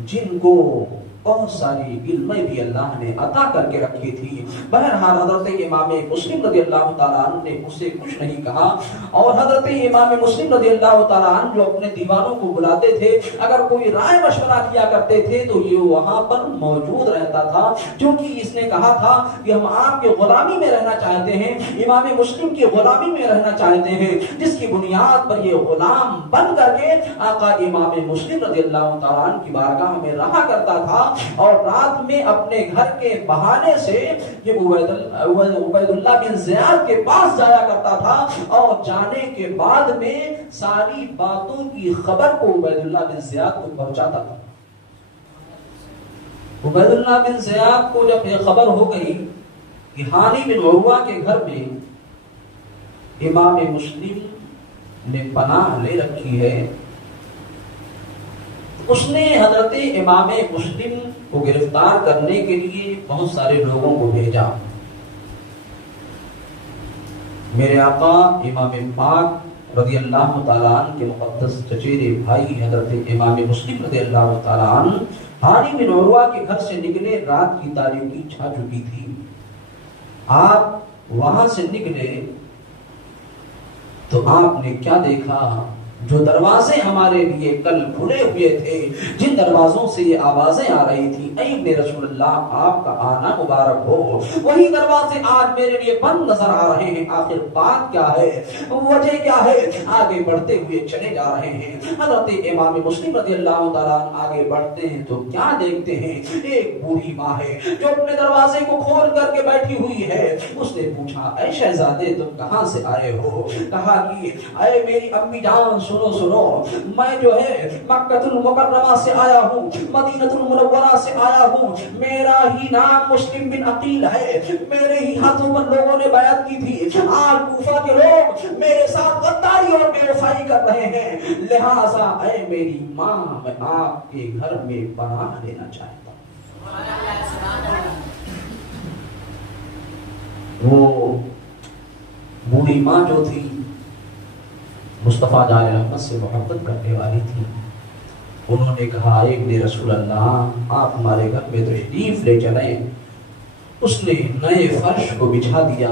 جن کو بہت ساری علمیں بھی اللہ نے عطا کر کے رکھی تھی۔ بہرحال حضرت امام مسلم رضی اللہ تعالیٰ عنہ نے اسے کچھ نہیں کہا، اور حضرت امام مسلم رضی اللہ تعالیٰ عنہ جو اپنے دیوانوں کو بلاتے تھے، اگر کوئی رائے مشورہ کیا کرتے تھے تو یہ وہاں پر موجود رہتا تھا، کیونکہ اس نے کہا تھا کہ ہم آپ کے غلامی میں رہنا چاہتے ہیں، امام مسلم کی غلامی میں رہنا چاہتے ہیں، جس کی بنیاد پر یہ غلام بن کر کے آقا امام مسلم رضی اللہ تعالیٰ عنہ کی بارگاہ میں رہا کرتا تھا، اور رات میں اپنے گھر کے بہانے سے یہ عبید اللہ بن زیاد کے پاس جایا کرتا تھا، اور جانے کے بعد میں ساری باتوں کی خبر کو عبید اللہ بن زیاد کو پہنچاتا تھا۔ عبید اللہ بن زیاد کو جب یہ خبر ہو گئی کہ ہانی بن عروہ کے گھر میں امام مسلم نے پناہ لے رکھی ہے، اس نے حضرت امام مسلم کو گرفتار کرنے کے لیے بہت سارے لوگوں کو بھیجا۔ میرے آقا امام پاک رضی اللہ تعالیٰ عنہ کے مقدس چچیرے بھائی حضرت امام مسلم رضی اللہ تعالیٰ عنہ ہانی بن عروہ کے گھر سے نکلے، رات کی تاریکی چھا چکی تھی، آپ وہاں سے نکلے تو آپ نے کیا دیکھا؟ جو دروازے ہمارے لیے کل کھلے ہوئے تھے، جن دروازوں سے یہ آوازیں آ رہی تھی اے ابن رسول اللہ آپ کا آنا مبارک ہو، وہی دروازے آج میرے لیے بند نظر آ رہے ہیں۔ آخر بات کیا ہے، وجہ کیا ہے؟ آگے بڑھتے ہوئے چلے جا رہے ہیں۔ حضرت امام مسلم رضی اللہ تعالیٰ آگے بڑھتے ہیں تو کیا دیکھتے ہیں؟ ایک بوڑھی ماں ہے جو اپنے دروازے کو کھول کر کے بیٹھی ہوئی ہے۔ اس نے پوچھا اے شہزادے تم کہاں سے آئے ہو؟ کہا کہ اے میری امی جان سنو، میں جو ہے مکہ المکرمہ سے آیا ہوں، مدینہ المنورہ سے آیا ہوں، میرا ہی نام مسلم بن عقیل ہے، میرے ہی ہاتھوں پر لوگوں نے بیعت کی تھی، آج کوفہ کے لوگ میرے ساتھ غداری اور بے وفائی کر رہے ہیں، لہٰذا اے میری ماں میں آپ کے گھر میں پناہ لینا چاہتا ہوں۔ وہ بوڑھی ماں جو تھی مصطفیٰ جان رحمت سے محبت کرنے والی تھی، انہوں نے کہا اے ابن رسول اللہ آپ ہمارے گھر میں تشریف لے چلیں۔ اس نے نئے فرش کو بچھا دیا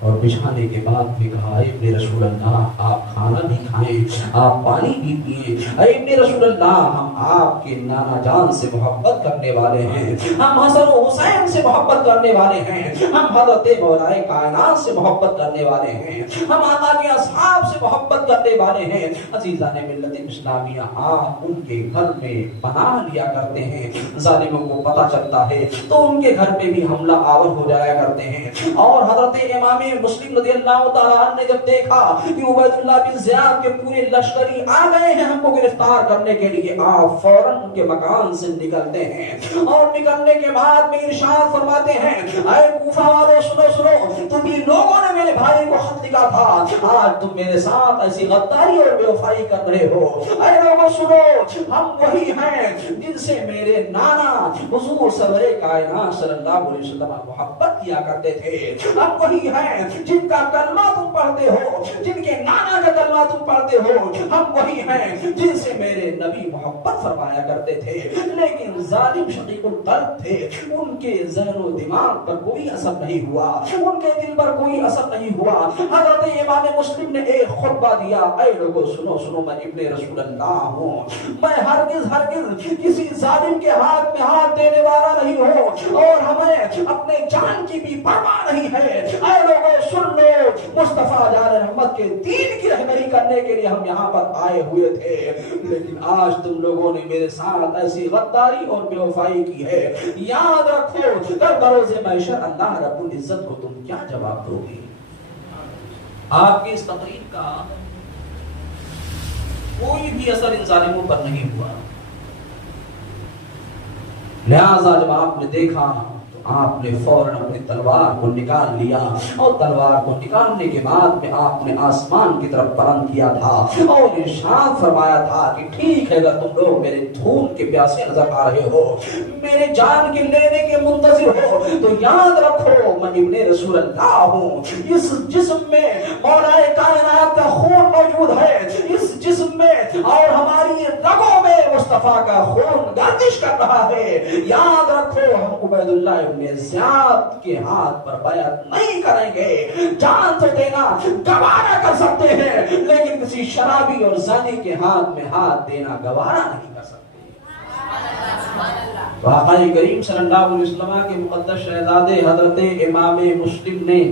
اور بچھانے کے بعد بھی کہا اے ابن رسول اللہ آپ کھانا بھی کھائیں۔ آپ پانی بھی پیئیں۔ اے ابن رسول اللہ، ہم آپ کے نانا جان سے محبت کرنے والے ہیں، ہم حسن و حسین سے محبت کرنے والے ہیں، ہم حضرت مولا کائنات سے محبت کرنے والے ہیں، ہم آقا کے اصحاب سے محبت کرنے والے ہیں۔ عزیزان ملت اسلامیہ، آپ ان کے گھر میں پناہ لیا کرتے ہیں، ظالموں کو پتہ چلتا ہے تو ان کے گھر پہ بھی حملہ آور ہو جایا کرتے ہیں۔ اور حضرت امام مسلم رضی اللہ تعالیٰ عنہ نے جب دیکھا کہ عبید اللہ بن زیاد کے پورے لشکری آ گئے ہیں ہم کو گرفتار کرنے کے لیے، آپ فوراً ان کے مکان سے نکلتے ہیں، اور نکلنے کے بعد میں ارشاد فرماتے ہیں، اے کوفہ والو سنو سنو، تم ہی لوگوں نے میرے بھائی کو خط لکھا تھا، آج تم میرے ساتھ ایسی غداری اور بے وفائی کر رہے ہو۔ اے لوگوں سنو، ہم وہی ہیں جن سے میرے نانا حضور سرور کائنات صلی اللہ علیہ وسلم محبت کیا کرتے تھے، ہم وہی ہیں جن کا کلمہ تم پڑھتے ہو، جن کے نانا کا کلمہ تم پڑھتے ہو، ہم وہی ہیں جن سے میرے نبی محبت فرمایا کرتے تھے۔ لیکن ظالم شقیق القلب تھے، ان کے ذہن و دماغ پر کوئی اثر نہیں ہوا، ان کے دل پر کوئی اثر نہیں ہوا۔ حضرت امام مسلم نے ایک خطبہ دیا، اے لوگو سنو سنو، میں ابن رسول اللہ ہوں، میں ہرگز کسی ظالم کے ہاتھ میں ہاتھ دینے والا نہیں ہوں، اور ہمیں اپنے جان کی بھی پرواہ نہیں ہے۔ اے لوگو سن لو، مصطفیٰ جان رحمت کے دین کی رہبری کرنے کے لیے ہم یہاں پر آئے ہوئے تھے، لیکن آج تم لوگوں نے میرے ساتھ ایسی غداری اور بے وفائی کی ہے، یاد رکھو کل بروز محشر اللہ رب العزت کو تم کیا جواب دو گے۔ آپ کی اس تقریر کا کوئی بھی اثر ان ظالموں پر نہیں ہوا، لہذا جب آپ نے دیکھا تو آپ نے فوراً اپنی تلوار کو نکال لیا، اور تلوار کو نکالنے کے بعد میں آپ نے آسمان کی طرف بلند کیا تھا اور ارشاد فرمایا تھا کہ ٹھیک ہے، اگر تم لوگ میرے خون کے پیاسے نظر آ رہے ہو، میرے جان کے لینے کے منتظر ہو، تو یاد رکھو میں ابن رسول اللہ ہوں، اس جسم میں مولا کائنات کا خون موجود ہے، اس جسم میں اور ہماری رگوں میں مصطفیٰ کا خون گردش کر رہا ہے۔ یاد رکھو ہم عبید اللہ ابن زیاد کے ہاتھ پر بیعت نہیں کریں گے، جان تو دینا گوارا کر سکتے ہیں، لیکن کسی شرابی اور زانی کے ہاتھ میں ہاتھ دینا گوارا نہیں کر سکتے۔ آقا کریم صلی اللہ علیہ وسلم کے مقدس شہزادے حضرت امام مسلم نے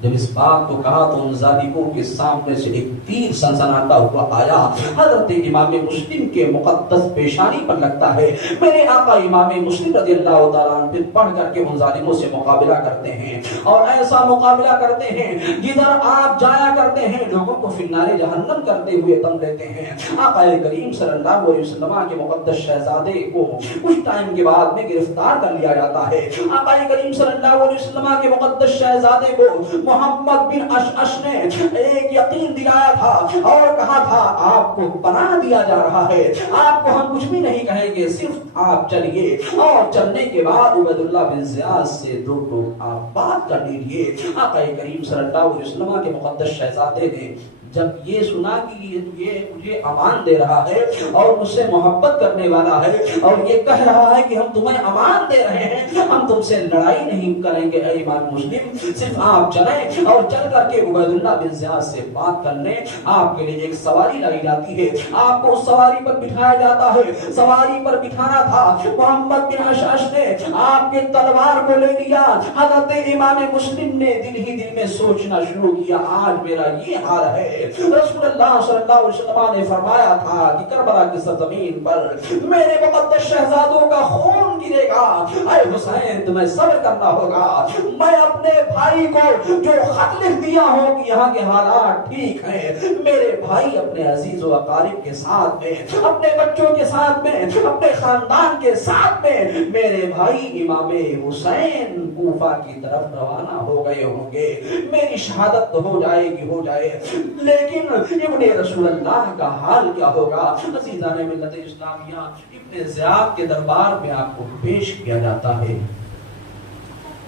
جب اس بات کو کہا تو ان ظالموں کے سامنے سے ایک تیر سنسناتا ہوا آیا، حضرت امام مسلم کے مقدس پیشانی پر لگتا ہے۔ میرے آقا امام مسلم رضی اللہ تعالیٰ عنہ پھر پڑھ کر کے ان ظالموں سے مقابلہ کرتے ہیں، اور ایسا مقابلہ کرتے ہیں جدھر آپ جایا کرتے ہیں لوگوں کو فی النار جہنم کرتے ہوئے دم لیتے ہیں۔ آقا کریم صلی اللہ علیہ وسلم کے مقدس شہزادے کو کچھ ٹائم کے بعد میں گرفتار کر لیا جاتا ہے۔ آقا کریم صلی اللہ علیہ وسلم کے مقدس شہزادے کو محمد بن اشعث نے ایک یقین دلایا تھا اور کہا تھا آپ کو پناہ دیا جا رہا ہے، آپ کو ہم کچھ بھی نہیں کہیں گے، صرف آپ چلیے۔ اور چلنے کے بعد عبید اللہ بن زیاد سے دو آپ بات کر لیجیے۔ آقا کریم صلی اللہ علیہ وسلم کے مقدس شہزادے نے جب یہ سنا کہ یہ مجھے امان دے رہا ہے اور مجھ سے محبت کرنے والا ہے اور یہ کہہ رہا ہے کہ ہم تمہیں امان دے رہے ہیں، ہم تم سے لڑائی نہیں کریں گے، اے امام مسلم صرف آپ چلیں اور چل کر کے عبید اللہ بن زیاد سے بات کر لیں۔ آپ کے لیے ایک سواری لائی جاتی ہے، آپ کو اس سواری پر بٹھایا جاتا ہے۔ سواری پر بٹھانا تھا، محمد بن اشعث نے آپ کے تلوار کو لے لیا۔ حضرت امام مسلم نے دل ہی دل میں سوچنا شروع کیا، آج میرا یہ حال ہے۔ رسول اللہ صلی اللہ علیہ وسلم نے فرمایا تھا کہ کربلا کی سرزمین پر میرے مقدس شہزادوں کا خون گرے گا، اے حسین تمہیں صبر کرنا ہوگا۔ میں اپنے بھائی کو جو خط لکھ دیا ہوں کہ یہاں کے حالات ٹھیک ہیں، میرے بھائی اپنے عزیز و اقارب کے ساتھ میں، اپنے بچوں کے ساتھ میں، اپنے خاندان کے ساتھ میں، میرے بھائی امام حسین کوفہ کی طرف روانہ ہو گئے ہوں گے، میری شہادت ہو جائے گی، ہو جائے، لیکن ابن رسول اللہ کا حال کیا ہوگا؟ عزیزان ملت اسلامیہ، ابن زیاد کے دربار میں آپ کو پیش کیا جاتا ہے۔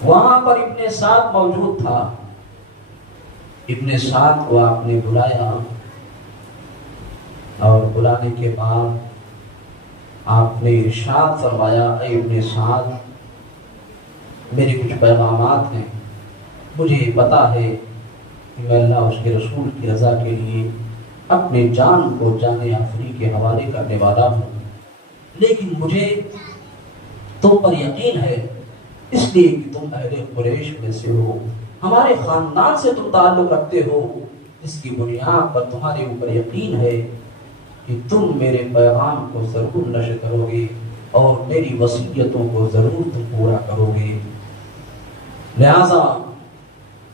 وہاں پر ابن سعد موجود تھا، ابن سعد کو آپ نے بلایا اور بلانے کے بعد آپ نے ارشاد فرمایا، اے ابن سعد میرے کچھ پیغامات ہیں، مجھے پتا ہے کہ میں اللہ اس کے رسول کی رضا کے لیے اپنے جان کو جان آفری کے حوالے کرنے والا ہوں، لیکن مجھے تم پر یقین ہے، اس لیے کہ تم اہل قریش میں سے ہو، ہمارے خاندان سے تم تعلق رکھتے ہو، اس کی بنیاد پر تمہارے اوپر یقین ہے کہ تم میرے پیغام کو ضرور نشر کرو گے اور میری وصیتوں کو ضرور تم پورا کرو گے، لہذا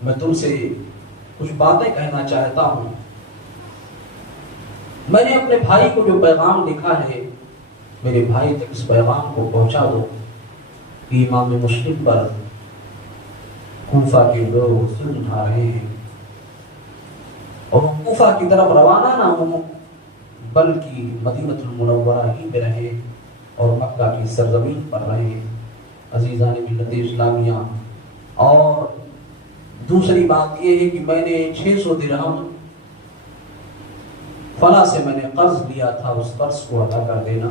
میں تم سے کچھ باتیں کہنا چاہتا ہوں۔ میں نے اپنے بھائی کو جو پیغام لکھا ہے، میرے بھائی تک اس پیغام کو پہنچا دو کہ امام مسلم پر کوفہ کے لوگ ظلم اٹھا رہے ہیں، اور وہ کوفہ کی طرف روانہ نہ ہوں بلکہ مدینہ المنورہ ہی میں رہے اور مکہ کی سرزمین پر رہے۔ عزیزان ملت اسلامیہ، اور دوسری بات یہ ہے کہ میں نے 600 درہم فلاں سے میں نے قرض لیا تھا، اس قرض کو ادا کر دینا۔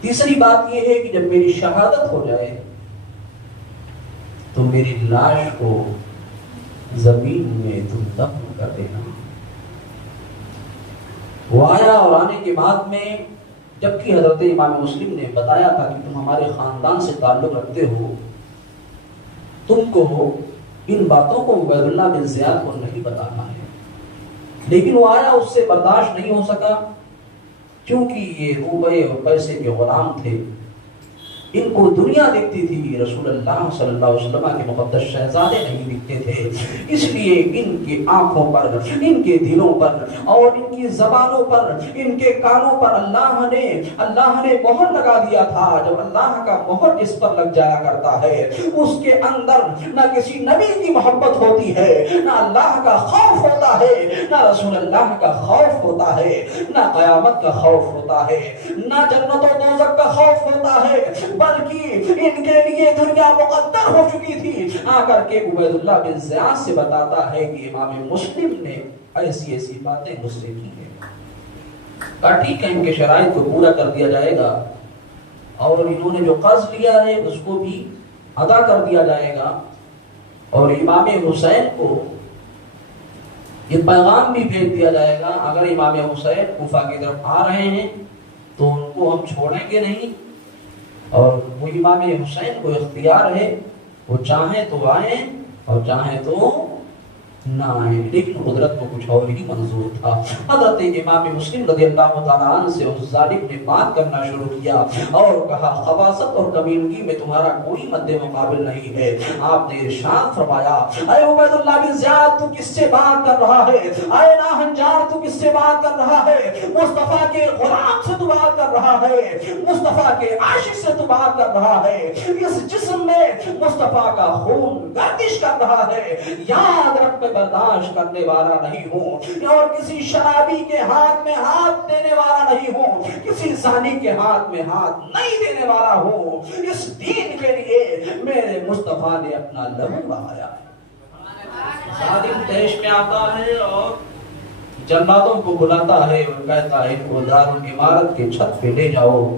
تیسری بات یہ ہے کہ جب میری شہادت ہو جائے تو میری لاش کو زمین میں تم دفن کر دینا۔ وہ آیا اور آنے کے بعد میں جبکہ حضرت امام مسلم نے بتایا تھا کہ تم ہمارے خاندان سے تعلق رکھتے ہو، تم کو ان باتوں کو عبید اللہ بن زیاد کو نہیں بتانا ہے، لیکن وہ آیا، اس سے برداشت نہیں ہو سکا، کیونکہ یہ روپے اور پیسے کے غلام تھے، ان کو دنیا دکھتی تھی، رسول اللہ صلی اللہ علیہ وسلم کے مقدس شہزادے نہیں دکھتے تھے، اس لیے ان کی آنکھوں پر، ان کے دلوں پر اور ان کی زبانوں پر، ان کے کانوں پر اللہ نے مہر لگا دیا تھا۔ جب اللہ کا مہر جس پر لگ جایا کرتا ہے اس کے اندر نہ کسی نبی کی محبت ہوتی ہے، نہ اللہ کا خوف ہوتا ہے، نہ رسول اللہ کا خوف ہوتا ہے، نہ قیامت کا خوف ہوتا ہے، نہ جنت و دوزخ کا خوف ہوتا ہے، بلکہ ان کے لیے دنیا مقدر ہو چکی تھی۔ آ کر کے عبید اللہ بن زیاد سے بتاتا ہے کہ امام مسلم نے ایسی باتیں مجھ سے کی ہیں، کہا ٹھیک ہے، ان کے شرائط کو پورا کر دیا جائے گا اور انہوں نے جو قرض لیا ہے اس کو بھی ادا کر دیا جائے گا، اور امام حسین کو یہ پیغام بھی بھیج دیا جائے گا، اگر امام حسین کوفہ کی طرف آ رہے ہیں تو ان کو ہم چھوڑیں گے نہیں، اور وہ امام حسین کو اختیار ہے، وہ چاہیں تو آئیں اور چاہیں تو نہ آئیں، لیکن قدرت کو کچھ اور ہی منظور تھا۔ حضرت امام مسلم رضی اللہ تعالیٰ عنہ سے اس ظالم نے بات کرنا شروع کیا اور کہا خباثت اور کمینگی میں تمہارا کوئی مد مقابل نہیں ہے۔ آپ نے ارشاد فرمایا اے عبید اللہ بن زیاد، تو کس سے بات کر رہا ہے؟ اے ناہنجار، تو کس سے بات کر رہا ہے؟ مصطفیٰ کے غلام سے تو بات کر رہا ہے، مصطفیٰ کے عاشق سے تو بات کر رہا ہے، اس جسم میں مصطفیٰ کا خون گردش کر رہا ہے، یاد رکھ میں برداشت کرنے والا نہیں ہوں، اور کسی شرابی کے ہاتھ میں ہاتھ دینے والا نہیں ہوں، کسی زانی کے ہاتھ میں ہاتھ نہیں دینے والا ہوں، اس دین کے لیے میرے مصطفیٰ نے اپنا لہو بہایا ہے۔ ظالم دیش میں آتا ہے اور جلادوں کو بلاتا ہے اور کہتا ہے ان کو دارالعمارت کے چھت پہ لے جاؤ،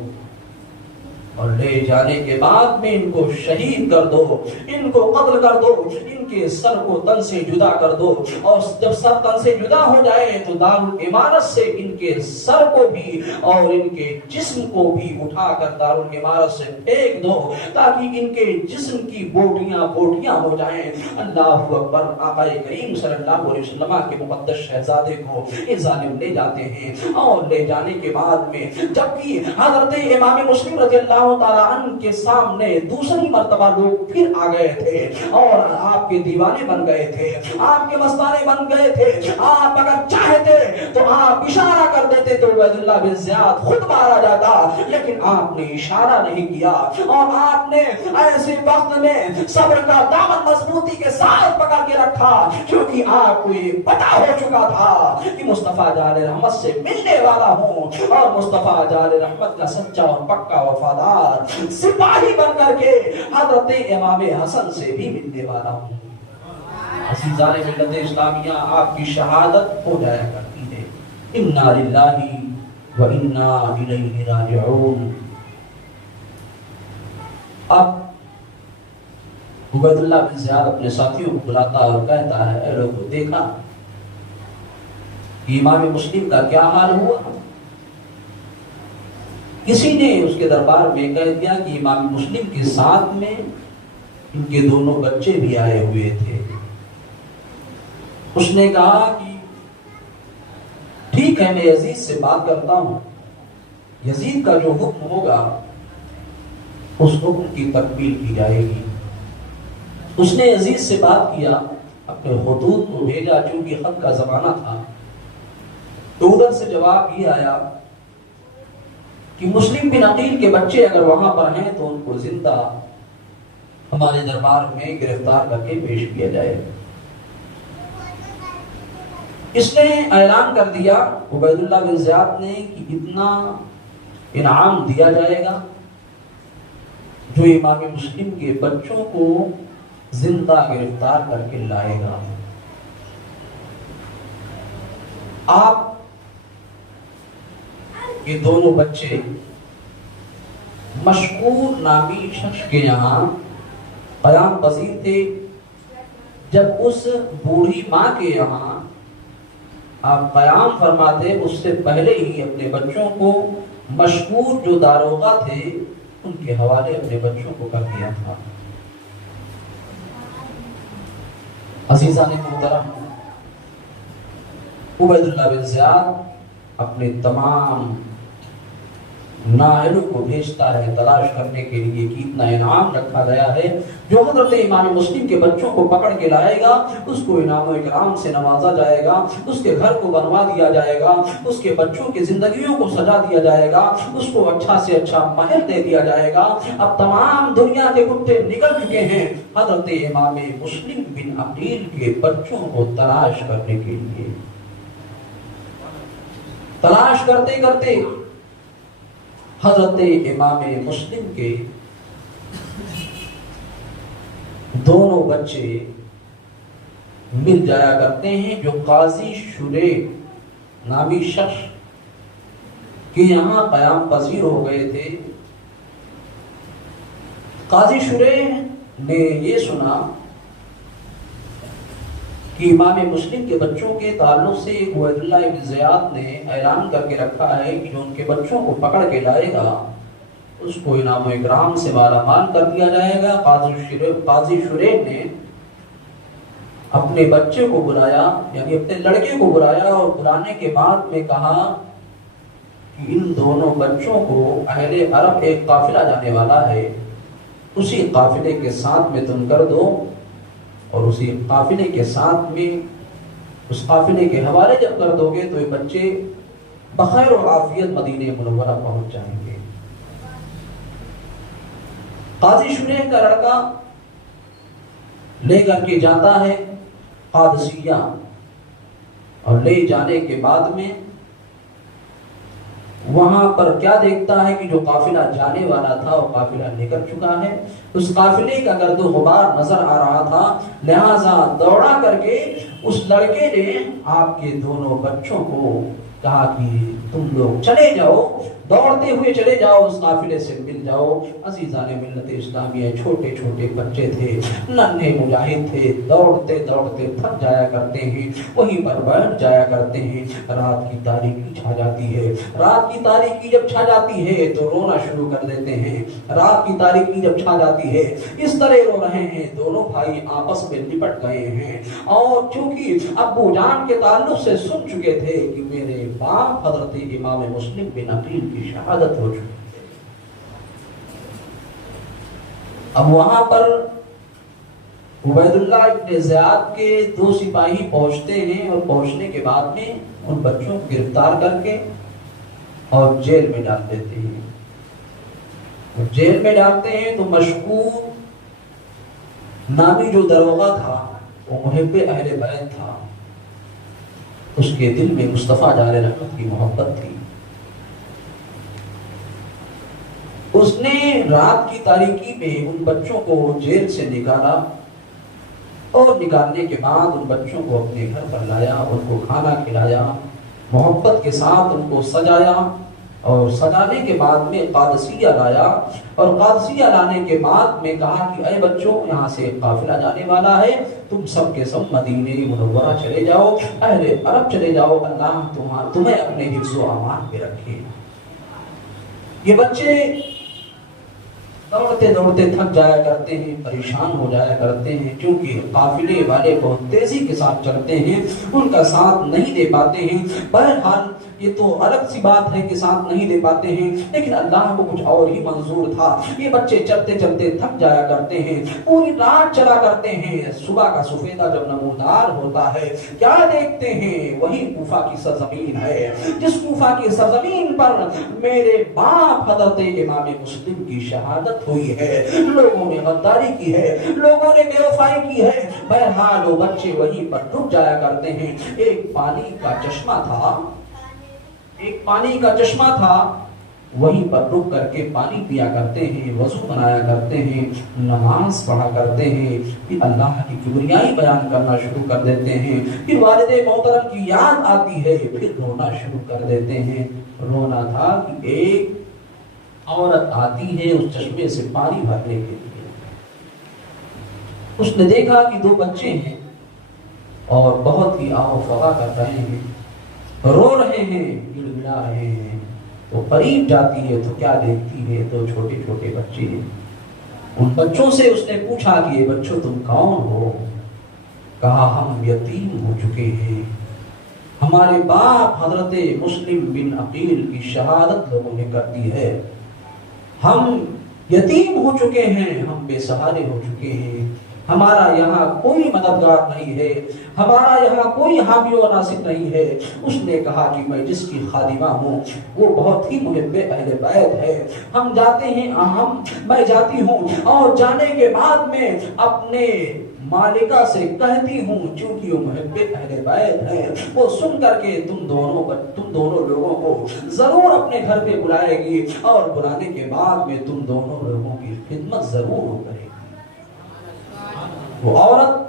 اور لے جانے کے بعد میں ان کو شہید کر دو، ان کو قتل کر دو، ان کے سر کو تن سے جدا کر دو، اور جب سر تن سے جدا ہو جائے تو دارالعمارت سے ان کے سر کو بھی اور ان کے جسم کو بھی اٹھا کر دارالعمارت سے پھینک دو، تاکہ ان کے جسم کی بوٹیاں بوٹیاں ہو جائیں۔ اللہ اکبر۔ آقا کریم صلی اللہ علیہ وسلم کے مقدس شہزادے کو یہ ظالم لے جاتے ہیں، اور لے جانے کے بعد میں جبکہ حضرت امام مسلم رضی اللہ تعالیٰ عنہ کے سامنے دوسری مرتبہ لوگ پھر آ گئے تھے اور آپ کے دیوانے بن گئے تھے، آپ کے مستانے بن گئے تھے، آپ اگر چاہتے تو آپ اشارہ کر دیتے تو عبید اللہ بن زیاد خود مارا جاتا، لیکن آپ نے اشارہ نہیں کیا، اور آپ نے ایسے وقت میں صبر کا دامن مضبوطی کے ساتھ پکڑ کے رکھا، کیونکہ آپ کو یہ پتا ہو چکا تھا کہ مصطفیٰ جان رحمت سے ملنے والا ہوں، اور مصطفیٰ جان رحمت کا سچا اور پکا وفادار سپاہی بن کر کے حضرت امام حسن سے بھی ملنے والا ہوں۔ عزیزان ملت اسلامیہ، آپ کی شہادت ہو جایا کرتی ہے۔ انا للہ و انا الیہ راجعون۔ اب عبید اللہ بن زیاد اپنے ساتھیوں کو بلاتا اور کہتا ہے اے لوگوں، دیکھا کہ امام مسلم کا کیا حال ہوا؟ کسی نے اس کے دربار میں کہہ دیا کہ امام مسلم کے ساتھ میں ان کے دونوں بچے بھی آئے ہوئے تھے۔ اس نے کہا کہ ٹھیک ہے، میں یزید سے بات کرتا ہوں، یزید کا جو حکم ہوگا اس حکم کی تکمیل کی جائے گی۔ اس نے یزید سے بات کیا، اپنے خطوط کو بھیجا، چونکہ خط کا زمانہ تھا، تو ادھر سے جواب یہ آیا کہ مسلم بن عقیل کے بچے اگر وہاں پر ہیں تو ان کو زندہ ہمارے دربار میں گرفتار کر کے پیش کیا جائے۔ اس نے اعلان کر دیا عبید اللہ بن زیاد نے کہ اتنا انعام دیا جائے گا جو امام مسلم کے بچوں کو زندہ گرفتار کر کے لائے گا۔ آپ یہ دونوں بچے مشکور نامی شخص کے یہاں قیام پذیر تھے۔ جب اس بوڑھی ماں کے یہاں آپ قیام فرماتے، اس سے پہلے ہی اپنے بچوں کو مشکور جو داروغہ تھے ان کے حوالے اپنے بچوں کو کر دیا تھا۔ عزیزان محترم، عبید اللہ بن زیاد اپنے تمام نااہلوں کو بھیجتا ہے تلاش کرنے کے لیے کہ اتنا انعام رکھا گیا ہے، جو حضرت امام مسلم کے بچوں کو پکڑ کے لائے گا اس کو انعام و اکرام سے نوازا جائے گا، اس کے گھر کو بنوا دیا جائے گا، اس کے بچوں کی زندگیوں کو سجا دیا جائے گا، اس کو اچھا سے اچھا محل دے دیا جائے گا۔ اب تمام دنیا کے کتے نکل چکے ہیں حضرت امام مسلم بن عقیل کے بچوں کو تلاش کرنے کے لیے۔ تلاش کرتے کرتے حضرت امام مسلم کے دونوں بچے مل جایا کرتے ہیں، جو قاضی شریح نامی شخص کے یہاں قیام پذیر ہو گئے تھے۔ قاضی شریح نے یہ سنا کہ امام مسلم کے بچوں کے تعلق سے عبید اللہ بن زیاد نے اعلان کر کے رکھا ہے کہ جو ان کے بچوں کو پکڑ کے لائے گا اس کو انعام و اکرام سے مالا مال کر دیا جائے گا۔ قاضی شریح نے اپنے بچے کو بلایا، یعنی اپنے لڑکے کو بلایا، اور بلانے کے بعد میں کہا کہ ان دونوں بچوں کو اہل عرب ایک قافلہ جانے والا ہے، اسی قافلے کے ساتھ میں تم کر دو، اور اسی قافلے کے ساتھ میں اس قافلے کے حوالے جب کر دو گے تو یہ بچے بخیر و عافیت مدینہ منورہ پہنچ جائیں گے۔ قاضی شریح کا لڑکا لے کر کے جاتا ہے قادسیہ، اور لے جانے کے بعد میں وہاں پر کیا دیکھتا ہے کہ جو قافلہ جانے والا تھا وہ قافلہ نکل چکا ہے، اس قافلے کا گرد و غبار نظر آ رہا تھا، لہذا دوڑا کر کے اس لڑکے نے آپ کے دونوں بچوں کو کہا کہ تم لوگ چلے جاؤ، دوڑتے ہوئے چلے جاؤ، اس قافلے سے مل جاؤ۔ عزیزان ملت اسلامیہ، چھوٹے چھوٹے بچے تھے، ننھے مجاہد تھے، دوڑتے دوڑتے تھک جایا کرتے ہیں، وہیں پر بیٹھ جایا کرتے ہیں۔ رات کی تاریکی چھا جاتی ہے، رات کی تاریکی جب چھا جاتی ہے تو رونا شروع کر دیتے ہیں، رات کی تاریکی جب چھا جاتی ہے اس طرح رو رہے ہیں، دونوں بھائی آپس میں لپٹ گئے ہیں، اور چونکہ ابو جان کے تعلق سے سن چکے تھے کہ میرے باپ حضرت امام مسلم بن عقیل کی شہادت ہو چکی، اب وہاں پر عبید اللہ ابن زیاد کے دو سپاہی پہنچتے ہیں، اور پہنچنے کے بعد میں ان بچوں کو گرفتار کر کے اور جیل میں ڈال دیتے ہیں۔ جیل میں ڈالتے ہیں تو مشکور نامی جو داروغہ تھا وہ محب اہل بیت تھا، اس کے دل میں مصطفیٰ جان رحمت کی محبت تھی۔ اس نے رات کی تاریکی میں ان بچوں کو جیل سے نکالا، اور نکالنے کے بعد ان بچوں کو اپنے گھر پر لایا، ان کو کھانا کھلایا، محبت کے ساتھ ان کو سجایا، اور سجانے کے بعد میں قادسیہ لایا، اور قادسیہ لانے کے بعد میں کہا کہ اے بچوں یہاں سے قافلہ جانے والا ہے، تم سب کے سب مدینہ منورہ چلے جاؤ، اہل عرب چلے جاؤ، اللہ تمہیں اپنے حفظ و امان پہ رکھے۔ یہ بچے دوڑتے دوڑتے تھک جایا کرتے ہیں، پریشان ہو جایا کرتے ہیں، کیونکہ قافلے والے بہت تیزی کے ساتھ چلتے ہیں، ان کا ساتھ نہیں دے پاتے ہیں۔ بہرحال یہ تو الگ سی بات ہے کہ ساتھ نہیں دے پاتے ہیں، لیکن اللہ کو کچھ اور ہی منظور تھا۔ یہ بچے چلتے چلتے تھک جایا کرتے ہیں، پوری رات چلا کرتے ہیں، صبح کا سفیدہ جب نمودار ہوتا ہے کیا دیکھتے ہیں؟ وہی کوفہ کی سرزمین ہے، جس کوفہ کی سرزمین پر میرے باپ حضرت امام مسلم کی شہادت ہوئی ہے۔ لوگوں نے غداری کی ہے، لوگوں نے بے وفائی کی ہے۔ بہرحال وہ بچے وہیں پر رک جایا کرتے ہیں۔ ایک پانی کا چشمہ تھا، وہیں پر رک کر کے پانی پیا کرتے ہیں، وضو بنایا کرتے ہیں، نماز پڑھا کرتے ہیں، پھر اللہ کی کبریائی بیان کرنا شروع کر دیتے ہیں۔ پھر والد محترم کی یاد آتی ہے، پھر رونا شروع کر دیتے ہیں۔ رونا تھا کہ ایک عورت آتی ہے اس چشمے سے پانی بھرنے کے لیے، اس نے دیکھا کہ دو بچے ہیں اور بہت ہی آہ و فغاں کر رہے ہیں، رو رہے ہیں، گڑ گڑا رہے ہیں۔ تو قریب جاتی ہے تو کیا دیکھتی ہے؟ دو چھوٹے چھوٹے بچے ہیں۔ ان بچوں سے اس نے پوچھا کہ یہ بچوں تم کون ہو؟ کہا ہم یتیم ہو چکے ہیں، ہمارے باپ حضرت مسلم بن عقیل کی شہادت لوگوں نے کر دی ہے، ہم یتیم ہو چکے ہیں، ہم بے سہارے ہو چکے ہیں، ہمارا یہاں کوئی مددگار نہیں ہے، ہمارا یہاں کوئی حامی و ناصر نہیں ہے۔ اس نے کہا کہ میں جس کی خادمہ ہوں وہ بہت ہی محب اہل بیت ہے، ہم جاتے ہیں، میں جاتی ہوں اور جانے کے بعد میں اپنے مالکہ سے کہتی ہوں، چونکہ وہ محب اہل بیت ہے، وہ سن کر کے تم دونوں لوگوں کو ضرور اپنے گھر پہ بلائے گی، اور بلانے کے بعد میں تم دونوں لوگوں کی خدمت ضرور کرے گی۔ وہ عورت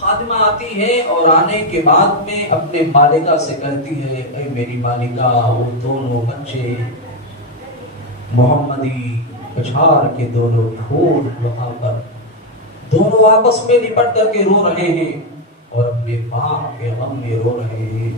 خادمہ آتی ہے اور آنے کے بعد میں اپنے مالکہ سے کہتی ہے، اے میری مالکہ، وہ دونوں بچے محمدی پچھاڑ کے دونوں ٹھوٹ وہاں پر دونوں آپس میں لپٹ کر کے رو رہے ہیں اور اپنے باپ کے غم میں رو رہے ہیں،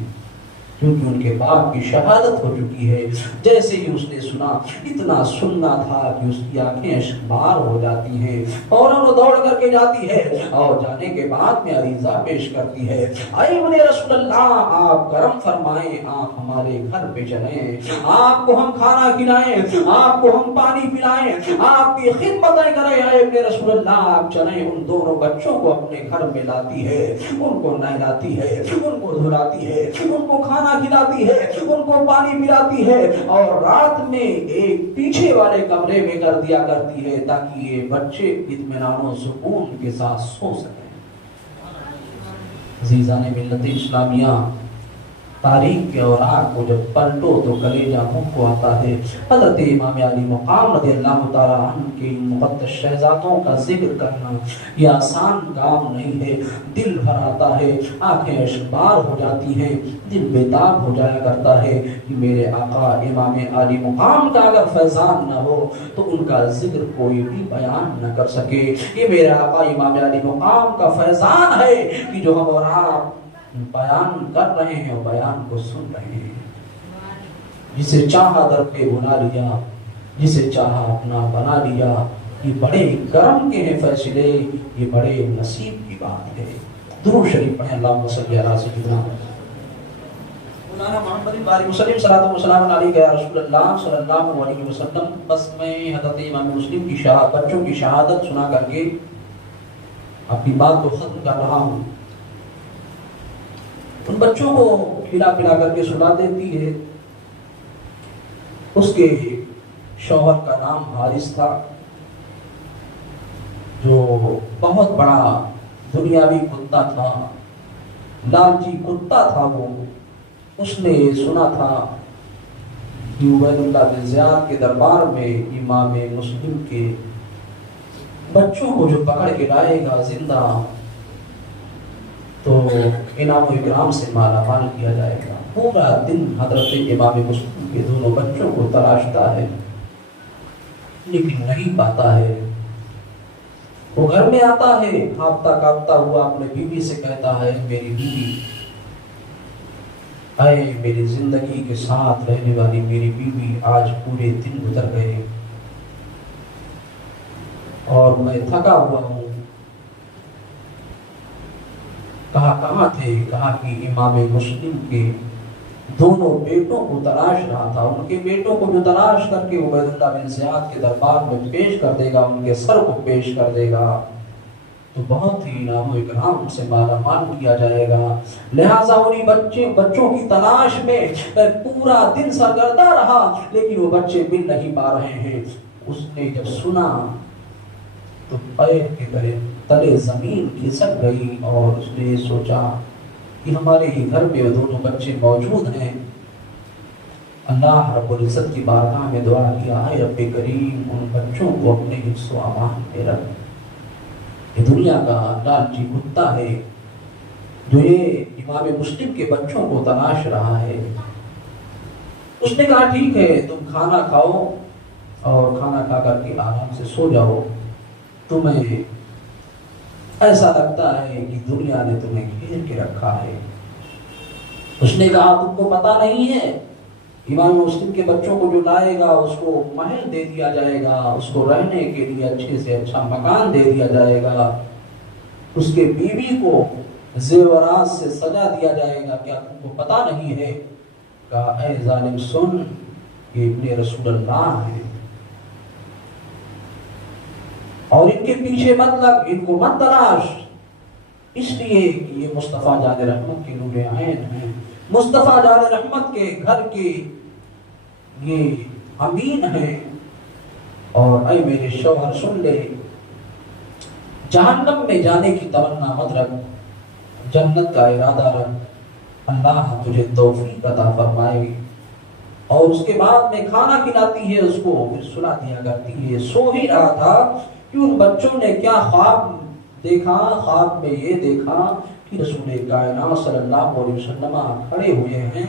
کیونکہ ان کے باپ کی شہادت ہو چکی ہے۔ جیسے ہی اس نے سنا، اتنا سننا تھا کہ اس کی آنکھیں اشکبار ہو جاتی ہیں، فوراً وہ دوڑ کر کے جاتی ہے اور جانے کے بعد میں عریضہ پیش کرتی ہے، اے ابن رسول اللہ، آپ کرم فرمائیں، آپ ہمارے گھر پہ چلیں، آپ کو ہم کھانا کھلائیں، آپ کو ہم پانی پلائیں، آپ کی خدمتیں کریں، اے ابن رسول اللہ آپ چلیں۔ ان دونوں بچوں کو اپنے گھر میں لاتی ہے، ان کو نہلاتی ہے، ان کو دھلاتی ہے، ان کو کھانا کھلاتی ہے، ان کو پانی پلاتی ہے، اور رات میں ایک پیچھے والے کمرے میں کر دیا کرتی ہے تاکہ یہ بچے اطمینان و سکون کے ساتھ سو سکیں۔ عزیزان ملت اسلامیہ، تاریخ کے اوراق کو جب پلٹو تو کلیجہ منہ کو آتا ہے۔ حضرت امام علی مقام رضی اللہ تعالیٰ عنہ کے مقدس شہزادوں کا ذکر کرنا یہ آسان کام نہیں ہے، دل بھر آتا ہے، آنکھیں اشکبار ہو جاتی ہیں، دل بیتاب ہو جایا کرتا ہے کہ میرے آقا امام علی مقام کا اگر فیضان نہ ہو تو ان کا ذکر کوئی بھی بیان نہ کر سکے۔ یہ میرے آقا امام علی مقام کا فیضان ہے کہ جو ہم اور آپ بیان کر رہے ہیں اور بیان کو سن رہے ہیں۔ جسے چاہا در پہ بنا لیا، جسے چاہا اپنا بنا لیا، یہ بڑے کرم کے ہیں فیصلے، یہ بڑے نصیب کی بات ہے۔ درود شریف پڑھیں، اللہم صلی علی سیدنا مولانا محمد باری وسلم، صلاۃ و سلام علیک یا رسول اللہ صلی اللہ علیہ وسلم۔ بس میں حضرت امام مسلم کی بچوں کی شہادت سنا کر کے اپنی بات کو ختم کر رہا ہوں۔ ان بچوں کو کھلا پلا کر کے سلا دیتی ہے۔ اس کے شوہر کا نام حارث تھا، جو بہت بڑا دنیاوی کتا تھا، لالچی کتا تھا وہ۔ اس نے سنا تھا کہ عبید اللہ بن زیاد کے دربار میں امام مسلم کے بچوں کو جو پکڑ کے لائے گا زندہ، تو انعام و اکرام سے مالا مال کیا جائے گا۔ پورا دن حضرت امام مسلم کے دونوں بچوں کو تلاشتا ہے لیکن نہیں پاتا ہے۔ وہ گھر میں آتا ہے ہاپتا کاپتا ہوا، اپنے بیوی سے کہتا ہے میری بیوی، اے میری زندگی کے ساتھ رہنے والی میری بیوی، آج پورے دن گزر گئے اور میں تھکا ہوا ہوں۔ کہاں تھے؟ کہا کہ امام مسلم کے دونوں بیٹوں کو تلاش رہا تھا، ان کے بیٹوں کو جو تلاش کر کے عبید اللہ بن زیاد کے دربار میں پیش کر دے گا، ان کے سر کو پیش کر دے گا تو بہت ہی انعام و اکرام سے مالا مال کیا جائے گا۔ لہٰذا انہیں بچوں کی تلاش میں پورا دن سرگردہ رہا لیکن وہ بچے مل نہیں پا رہے ہیں۔ اس نے جب سنا تو پیر کے تلے زمین کھسک گئی اور اس نے سوچا کہ ہمارے ہی گھر میں دونوں بچے موجود ہیں۔ اللہ رب العزت کی بارگاہ میں دعا کیا، اے رب کریم ان بچوں کو اپنے حفظ و امان میں رکھ۔ یہ دنیا کا لالچی کتا ہے جو یہ امام مسلم کے بچوں کو تلاش رہا ہے۔ اس نے کہا ٹھیک ہے، تم کھانا کھاؤ اور کھانا کھا کر کے آرام سے سو جاؤ، تمہیں ایسا لگتا ہے کہ دنیا نے تمہیں گھیر کے رکھا ہے۔ اس نے کہا تم کو پتا نہیں ہے، امام مسلم کے بچوں کو جو لائے گا اس کو محل دے دیا جائے گا، اس کو رہنے کے لیے اچھے سے اچھا مکان دے دیا جائے گا، اس کے بیوی کو زیورات سے سجا دیا جائے گا، کیا تم کو پتا نہیں ہے؟ کہا اے ظالم سن، یہ ابن رسول اللہ ہے اور ان کے پیچھے مت لگ، ان کو مت تلاش، اس لیے کہ یہ مصطفیٰ جان رحمت کے نور عین ہیں، مصطفیٰ جان رحمت کے گھر کے یہ امین ہیں۔ اور اے میرے شوہر سن لے، جہنم میں جانے کی تمنا مت رکھ، جنت کا ارادہ رکھ، اللہ تجھے توفیق عطا فرمائے گی۔ اور اس کے بعد میں کھانا کھلاتی ہے اس کو، پھر سلا دیا کرتی ہے۔ سو ہی رہا تھا کہ ان بچوں نے کیا خواب دیکھا، خواب میں یہ دیکھا کہ رسول کائنات صلی اللہ علیہ وسلم کھڑے ہوئے ہیں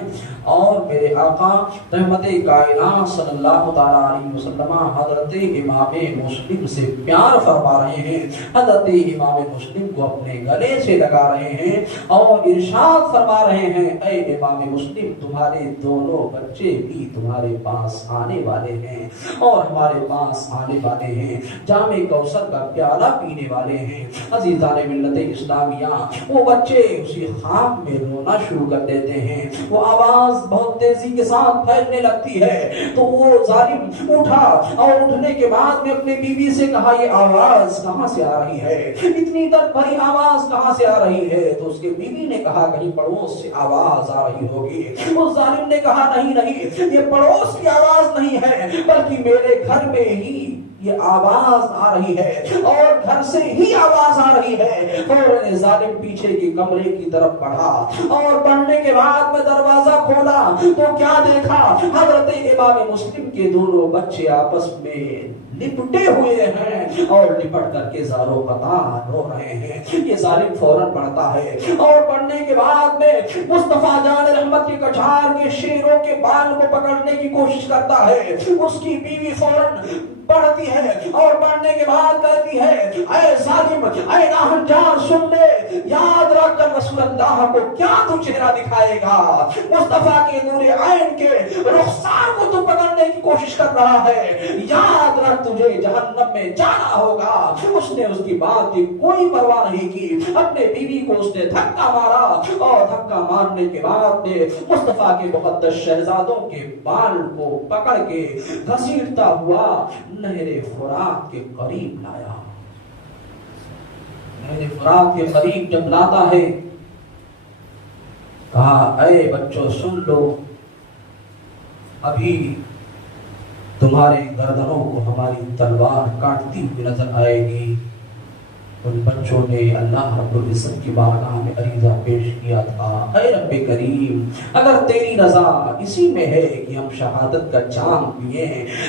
اور میرے آقا رحمت کائنات صلی اللہ تعالیٰ علیہ وسلم حضرت امام مسلم سے پیار فرما رہے ہیں، حضرت امام مسلم کو اپنے گلے سے لگا رہے ہیں اور ارشاد فرما رہے ہیں، اے امام مسلم تمہارے دونوں بچے بھی تمہارے پاس آنے والے ہیں اور ہمارے پاس آنے والے ہیں، جام کوثر کا پیالہ پینے والے ہیں۔ عزیزان ملت اسلامیہ، وہ بچے اسی خواب میں رونا شروع کر دیتے ہیں، وہ آواز بہت تیزی کے ساتھ پھیلنے لگتی ہے تو وہ ظالم اٹھا اور اٹھنے کے بعد میں اپنے بیوی سے کہا یہ آواز کہاں سے آ رہی ہے، اتنی درد بھری آواز کہاں سے آ رہی ہے؟ تو اس کے بیوی نے کہا کہیں پڑوس سے آواز آ رہی ہوگی۔ اس ظالم نے کہا نہیں، یہ پڑوس کی آواز نہیں ہے بلکہ میرے گھر میں ہی یہ آواز آ رہی ہے اور گھر سے ہی آواز آ رہی ہے۔ فوراً ظالم پیچھے کی کمرے کی طرف بڑھا اور بڑھنے کے بعد میں دروازہ کھولا تو کیا دیکھا؟ حضرت امام مسلم کے دونوں بچے آپس میں لپٹے ہوئے ہیں اور لپٹ کر کے زاروں قطار رو رہے ہیں۔ یہ ظالم فوراً بڑھتا ہے اور بڑھنے کے بعد میں مصطفیٰ جان رحمت کے کچھار کے شیروں کے بال کو پکڑنے کی کوشش کرتا ہے۔ اس کی بیوی فوراً بڑھتی ہے اور بڑھنے کے بعد کہتی ہے، اے ظالم، اے ناہنجار سن لے، یاد رکھ کر رسول اللہ کو کیا تو چہرہ دکھائے گا، مصطفیٰ کے نور عین کے رخسار کو تو پکڑنے کی کوشش کر رہا ہے، یاد رکھ تجھے جہنم میں جانا ہوگا۔ اس نے اس کی بات کی کوئی پرواہ نہیں کی، اپنے بیوی کو اس نے دھکا مارا اور دھکا مارنے کے بعد میں مصطفیٰ کے مقدس شہزادوں کے بال کو پکڑ کے گھسیٹتا ہوا نہر فرات کے قریب لایا۔ نہر فرات کے قریب جب لاتا ہے کہا، اے بچوں سن لو، ابھی تمہارے گردنوں کو ہماری تلوار کاٹتی ہوئی نظر آئے گی ان بچوں نے اللہ رب العزت کی بارگاہ میں عریضہ پیش کیا تھا، اے رب کریم اگر تیری رضا اسی میں ہے کہ ہم شہادت کا جام پیے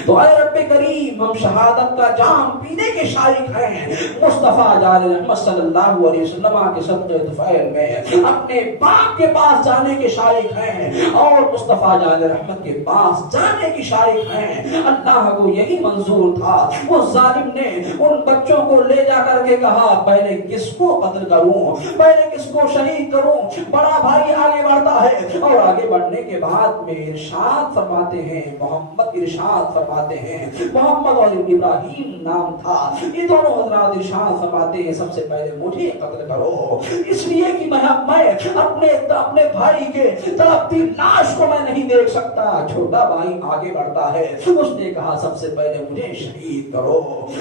تو اے رب کریم ہم شہادت کا جام پینے کے شائق ہیں۔ مصطفیٰ جان رحمت صلی اللہ علیہ وسلم کے صدقے طفیل میں اپنے باپ کے پاس جانے کے شائق ہیں اور مصطفیٰ جان رحمت کے پاس جانے کی شائق ہیں۔ اللہ کو یہی منظور تھا۔ وہ ظالم نے ان بچوں کو لے جا کر کے کہا پہلے کس کو قتل کروں، پہلے کس کو شہید کروں۔ بڑا بھائی آگے بڑھتا ہے اور آگے بڑھنے کے بعد میں ارشاد فرماتے ہیں، محمد ارشاد فرماتے ہیں، محمد اور ابراہیم نام تھا، یہ دونوں حضرات ارشاد فرماتے ہیں سب سے پہلے مجھے قتل کرو، اس لیے کہ میں اپنے بھائی کے تڑپتی لاش کو میں نہیں دیکھ سکتا۔ چھوٹا بھائی آگے بڑھتا ہے، اس نے کہا سب سے پہلے مجھے شہید کرو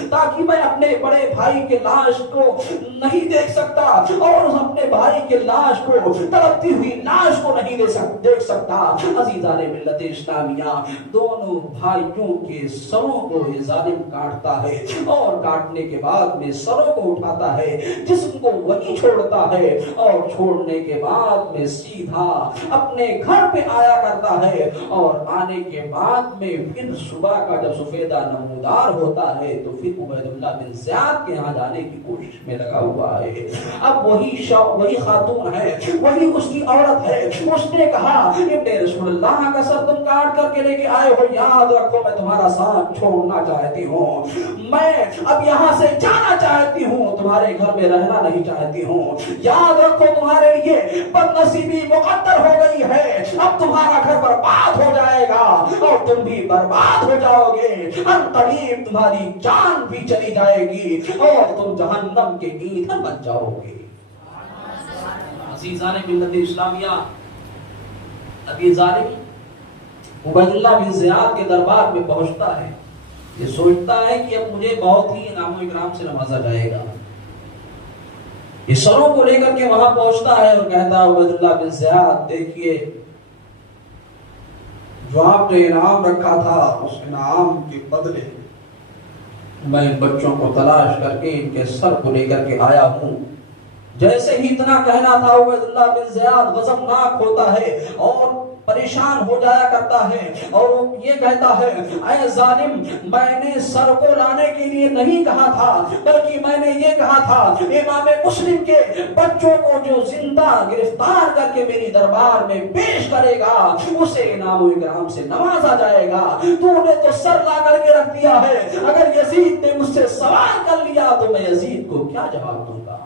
تاکہ میں اپنے بڑے بھائی کے لاش کو نہیں دیکھ سکتا اور اپنے بھائی کے لاش کو تڑپتی ہوئی لاش کو نہیں دیکھ سکتا۔ عزیزان ملت اسلامیہ، دونوں بھائیوں کے سروں کو یہ ظالم کاٹتا ہے اور کاٹنے کے بعد میں سروں کو اٹھاتا ہے، جسم کو وہیں چھوڑتا ہے اور چھوڑنے کے بعد میں سیدھا اپنے گھر پہ آیا کرتا ہے اور آنے کے بعد میں پھر صبح کا جب سفیدہ نمودار ہوتا ہے تو پھر عبید اللہ بن زیاد کے یہاں جانے کی کوشش میں لگا ہوا ہے۔ اب وہی خاتون ہے، وہی اس کی عورت ہے، اس نے کہا ابن رسول اللہ کا سر تم کاٹ کر کے لے کے آئے ہو، یاد رکھو میں تمہارا ساتھ چھوڑنا چاہتی ہوں، میں اب یہاں سے جانا چاہتی ہوں، تمہارے گھر میں رہنا نہیں چاہتی ہوں، یاد رکھو تمہارے لیے بد نصیبی مقدر ہو گئی ہے، اب تمہارا گھر برباد ہو جائے گا اور تم بھی برباد ہو جاؤ گے، ان قریب تمہاری جان بھی چلی جائے گی اور تم جہنم کے ایندھن بن جاؤ گے۔ عزیزان ملت اسلامیہ، اب یہ ظالم عبید اللہ بن زیاد کے دربار میں پہنچتا ہے، یہ سوچتا ہے کہ اب مجھے بہت ہی انعام و اکرام سے نوازا جائے گا، یہ سروں کو لے کر کے وہاں پہنچتا ہے اور کہتا ہے عبید اللہ بن زیاد دیکھیے جو آپ نے انعام رکھا تھا اس انعام کے بدلے میں ان بچوں کو تلاش کر کے ان کے سر کو لے کر کے آیا ہوں۔ جیسے ہی اتنا کہنا تھا عبید اللہ بن زیاد غضبناک ہوتا ہے اور پریشان ہو جایا کرتا ہے اور وہ یہ کہتا ہے اے ظالم میں نے سر کو لانے کے لیے نہیں کہا تھا بلکہ میں نے یہ کہا تھا امام مسلم کے بچوں کو جو زندہ گرفتار کر کے میری دربار میں پیش کرے گا اسے انعام و اکرام سے نوازا جائے گا، تو نے تو سر لا کر کے رکھ دیا ہے، اگر یزید نے مجھ سے سوال کر لیا تو میں یزید کو کیا جواب دوں گا۔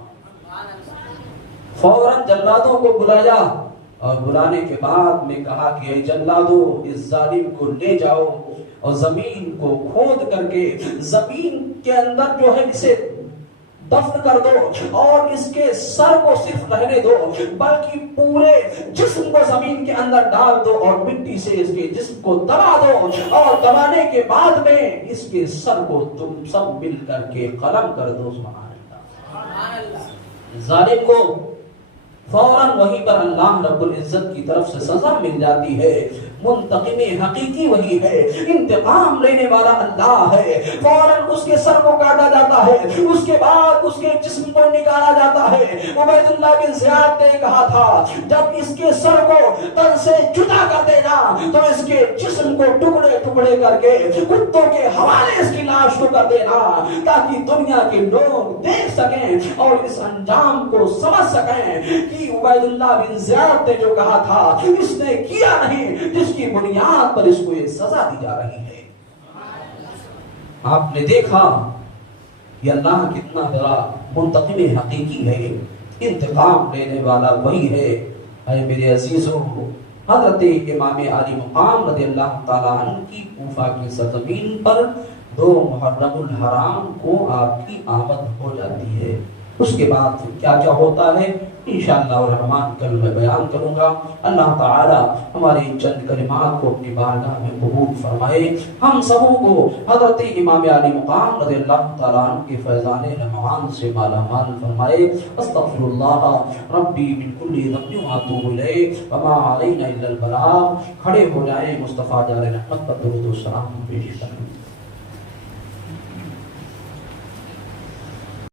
فوراً جلادوں کو بلایا اور بلانے کے بعد میں کہا کہ اے جلادو اس ظالم کو لے جاؤ اور زمین کو کھود کر کے زمین کے اندر جو ہے اسے دفن کر دو اور اس کے سر کو صرف رہنے دو بلکہ پورے جسم کو زمین کے اندر ڈال دو اور مٹی سے اس کے جسم کو دبا دو اور دبانے کے بعد میں اس کے سر کو تم سب مل کر کے قلم کر دو۔ سبحان اللہ۔ ظالم کو فوراً وہیں پر اللہ رب العزت کی طرف سے سزا مل جاتی ہے، منتقم حقیقی وہی ہے، انتقام لینے والا اللہ ہے۔ فوراً اس کے سر کو کاٹا جاتا ہے، اس کے بعد اس کے جسم کو نکالا جاتا ہے۔ عبید اللہ بن زیاد نے کہا تھا جب اس کے سر کو تن سے جدا کر دینا تو اس کے جسم کو ٹکڑے ٹکڑے کر کے کتوں کے حوالے اس کی لاش کو کر دینا تاکہ دنیا کے لوگ دیکھ سکیں اور اس انجام کو سمجھ سکیں کہ عبید اللہ بن زیاد نے جو کہا تھا اس نے کیا نہیں، جس کی بنیاد پر اس کو یہ سزا دی جا رہی ہے۔ آپ نے دیکھا یہ اللہ کتنا بڑا منتقم حقیقی ہے، انتقام لینے والا وہی ہے۔ اے میرے عزیزوں، حضرت امام علی مقام رضی اللہ تعالیٰ عنہ کی کوفہ کی سرزمین پر 2 محرم الحرام کو آپ کی آمد ہو جاتی ہے۔ اس کے بعد کیا کیا ہوتا ہے انشاءاللہ الرحمن کل میں بیان کروں گا۔ اللہ تعالی ہماری چند کلمات کو اپنی بارگاہ میں قبول فرمائے، ہم سبوں کو حضرت امام علی مقام رضی اللہ تعالیٰ عنہ کے فیضان رحمان سے مالا مال فرمائے۔ استغفر اللہ ربی من کل ذنب واتوب الیہ وما علینا الا البلاغ۔ کھڑے ہو جائیں، مصطفیٰ جار رحمت پر درود و سلام پیش کریں۔